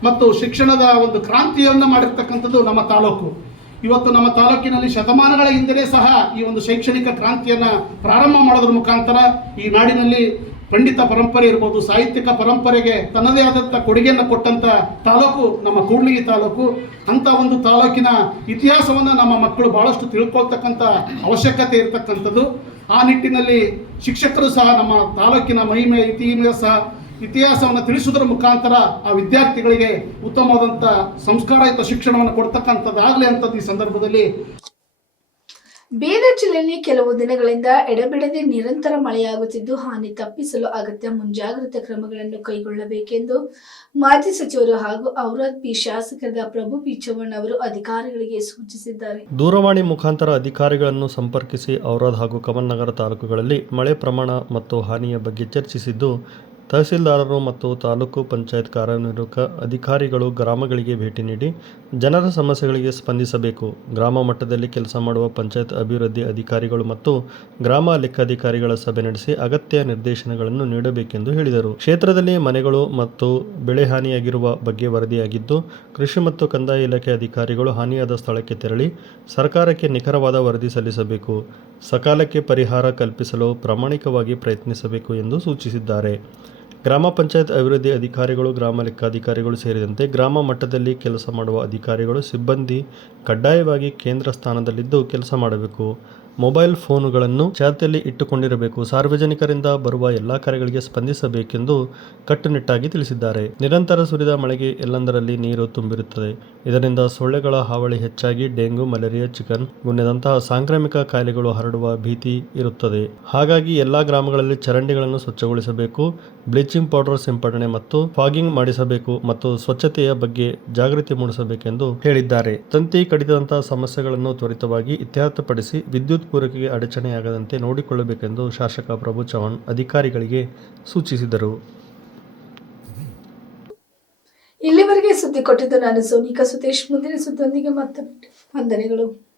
ಮತ್ತು ಶಿಕ್ಷಣದ ಒಂದು ಕ್ರಾಂತಿಯನ್ನು ಮಾಡಿರ್ತಕ್ಕಂಥದ್ದು ನಮ್ಮ ತಾಲೂಕು. ಇವತ್ತು ನಮ್ಮ ತಾಲೂಕಿನಲ್ಲಿ ಶತಮಾನಗಳ ಹಿಂದೆಯೇ ಸಹ ಈ ಒಂದು ಶೈಕ್ಷಣಿಕ ಕ್ರಾಂತಿಯನ್ನು ಪ್ರಾರಂಭ ಮಾಡೋದ್ರ ಮುಖಾಂತರ ಈ ನಾಡಿನಲ್ಲಿ ಪಂಡಿತ ಪರಂಪರೆ ಇರ್ಬೋದು, ಸಾಹಿತ್ಯಿಕ ಪರಂಪರೆಗೆ ತನ್ನದೇ ಆದಂಥ ಕೊಡುಗೆಯನ್ನು ಕೊಟ್ಟಂಥ ತಾಲೂಕು ನಮ್ಮ ಕೂಡ್ಲಿಗಿ ತಾಲೂಕು. ಅಂಥ ಒಂದು ತಾಲೂಕಿನ ಇತಿಹಾಸವನ್ನು ನಮ್ಮ ಮಕ್ಕಳು ಭಾಳಷ್ಟು ತಿಳ್ಕೊಳ್ತಕ್ಕಂಥ ಅವಶ್ಯಕತೆ ಇರತಕ್ಕಂಥದ್ದು. ಆ ನಿಟ್ಟಿನಲ್ಲಿ ಶಿಕ್ಷಕರು ಸಹ ನಮ್ಮ ತಾಲೂಕಿನ ಮಹಿಮೆ ಇತಿಹಾಸವನ್ನು ತಿಳಿಸುವುದರ ಮುಖಾಂತರ ಆ ವಿದ್ಯಾರ್ಥಿಗಳಿಗೆ ಉತ್ತಮವಾದಂಥ ಸಂಸ್ಕಾರಯುತ ಶಿಕ್ಷಣವನ್ನು ಕೊಡ್ತಕ್ಕಂಥದ್ದಾಗಲಿ ಅಂತದ್ದು ಈ ಸಂದರ್ಭದಲ್ಲಿ. ಬೀದರ್ ಜಿಲ್ಲೆಯಲ್ಲಿ ಕೆಲವು ದಿನಗಳಿಂದ ಎಡೆಬಿಡದೆ ನಿರಂತರ ಮಳೆಯಾಗುತ್ತಿದ್ದು ಹಾನಿ ತಪ್ಪಿಸಲು ಅಗತ್ಯ ಮುಂಜಾಗ್ರತಾ ಕ್ರಮಗಳನ್ನು ಕೈಗೊಳ್ಳಬೇಕೆಂದು ಮಾಜಿ ಸಚಿವರು ಹಾಗೂ ಔರಾದ್ ಪಿ ಶಾಸಕರಾದ ಪ್ರಭು ಪಿ ಚವ್ಹಾಣ್ ಅವರು ಅಧಿಕಾರಿಗಳಿಗೆ ಸೂಚಿಸಿದ್ದಾರೆ. ದೂರವಾಣಿ ಮುಖಾಂತರ ಅಧಿಕಾರಿಗಳನ್ನು ಸಂಪರ್ಕಿಸಿ ಔರಾದ್ ಹಾಗೂ ಕಮಲ್ ನಗರ ತಾಲೂಕುಗಳಲ್ಲಿ ಮಳೆ ಪ್ರಮಾಣ ಮತ್ತು ಹಾನಿಯ ಬಗ್ಗೆ ಚರ್ಚಿಸಿದ್ದು ತಹಸೀಲ್ದಾರರು ಮತ್ತು ತಾಲೂಕು ಪಂಚಾಯತ್ ಕಾರ್ಯನಿರ್ವಾಹಕ ಅಧಿಕಾರಿಗಳು ಗ್ರಾಮಗಳಿಗೆ ಭೇಟಿ ನೀಡಿ ಜನರ ಸಮಸ್ಯೆಗಳಿಗೆ ಸ್ಪಂದಿಸಬೇಕು. ಗ್ರಾಮ ಮಟ್ಟದಲ್ಲಿ ಕೆಲಸ ಮಾಡುವ ಪಂಚಾಯತ್ ಅಭಿವೃದ್ಧಿ ಅಧಿಕಾರಿಗಳು ಮತ್ತು ಗ್ರಾಮ ಲೆಕ್ಕಾಧಿಕಾರಿಗಳ ಸಭೆ ನಡೆಸಿ ಅಗತ್ಯ ನಿರ್ದೇಶನಗಳನ್ನು ನೀಡಬೇಕೆಂದು ಹೇಳಿದರು. ಕ್ಷೇತ್ರದಲ್ಲಿ ಮನೆಗಳು ಮತ್ತು ಬೆಳೆ ಹಾನಿಯಾಗಿರುವ ಬಗ್ಗೆ ವರದಿಯಾಗಿದ್ದು, ಕೃಷಿ ಮತ್ತು ಕಂದಾಯ ಇಲಾಖೆ ಅಧಿಕಾರಿಗಳು ಹಾನಿಯಾದ ಸ್ಥಳಕ್ಕೆ ತೆರಳಿ ಸರ್ಕಾರಕ್ಕೆ ನಿಖರವಾದ ವರದಿ ಸಲ್ಲಿಸಬೇಕು. ಸಕಾಲಕ್ಕೆ ಪರಿಹಾರ ಕಲ್ಪಿಸಲು ಪ್ರಾಮಾಣಿಕವಾಗಿ ಪ್ರಯತ್ನಿಸಬೇಕು ಎಂದು ಸೂಚಿಸಿದ್ದಾರೆ. ಗ್ರಾಮ ಪಂಚಾಯತ್ ಅಭಿವೃದ್ಧಿ ಅಧಿಕಾರಿಗಳು, ಗ್ರಾಮ ಲೆಕ್ಕಾಧಿಕಾರಿಗಳು ಸೇರಿದಂತೆ ಗ್ರಾಮ ಮಟ್ಟದಲ್ಲಿ ಕೆಲಸ ಮಾಡುವ ಅಧಿಕಾರಿಗಳು, ಸಿಬ್ಬಂದಿ ಕಡ್ಡಾಯವಾಗಿ ಕೇಂದ್ರ ಸ್ಥಾನದಲ್ಲಿದ್ದು ಕೆಲಸ ಮಾಡಬೇಕು. ಮೊಬೈಲ್ ಫೋನುಗಳನ್ನು ಚಾಲ್ತಿಯಲ್ಲಿ ಇಟ್ಟುಕೊಂಡಿರಬೇಕು. ಸಾರ್ವಜನಿಕರಿಂದ ಬರುವ ಎಲ್ಲಾ ಕರೆಗಳಿಗೆ ಸ್ಪಂದಿಸಬೇಕೆಂದು ಕಟ್ಟುನಿಟ್ಟಾಗಿ ತಿಳಿಸಿದ್ದಾರೆ. ನಿರಂತರ ಸುರಿದ ಮಳೆಗೆ ಎಲ್ಲೆಂದರಲ್ಲಿ ನೀರು ತುಂಬಿರುತ್ತದೆ. ಇದರಿಂದ ಸೊಳ್ಳೆಗಳ ಹಾವಳಿ ಹೆಚ್ಚಾಗಿ ಡೆಂಗು, ಮಲೇರಿಯಾ, ಚಿಕನ್ ಗುನ್ಯದಂತಹ ಸಾಂಕ್ರಾಮಿಕ ಕಾಯಿಲೆಗಳು ಹರಡುವ ಭೀತಿ ಇರುತ್ತದೆ. ಹಾಗಾಗಿ ಎಲ್ಲಾ ಗ್ರಾಮಗಳಲ್ಲಿ ಚರಂಡಿಗಳನ್ನು ಸ್ವಚ್ಛಗೊಳಿಸಬೇಕು, ಬ್ಲೀಚಿಂಗ್ ಪೌಡರ್ ಸಿಂಪಡಣೆ ಮತ್ತು ಫಾಗಿಂಗ್ ಮಾಡಿಸಬೇಕು ಮತ್ತು ಸ್ವಚ್ಛತೆಯ ಬಗ್ಗೆ ಜಾಗೃತಿ ಮೂಡಿಸಬೇಕೆಂದು ಹೇಳಿದ್ದಾರೆ. ತಂತಿ ಕಡಿತದಂತಹ ಸಮಸ್ಯೆಗಳನ್ನು ತ್ವರಿತವಾಗಿ ಇತ್ಯರ್ಥಪಡಿಸಿ ವಿದ್ಯುತ್ ಪೂರೈಕೆಗೆ ಅಡಚಣೆಯಾಗದಂತೆ ನೋಡಿಕೊಳ್ಳಬೇಕೆಂದು ಶಾಸಕ ಪ್ರಭು ಚವ್ಹಾಣ್ ಅಧಿಕಾರಿಗಳಿಗೆ ಸೂಚಿಸಿದರು. ಇಲ್ಲಿವರೆಗೆ ಸುದ್ದಿ ಕೊಟ್ಟಿದ್ದು ನಾನು ಸೋನಿಕಾ ಸುತೇಶ್. ಮುಂದಿನ ಸುದ್ದಿಯೊಂದಿಗೆ ಮತ್ತೆ ವಂದನೆಗಳು.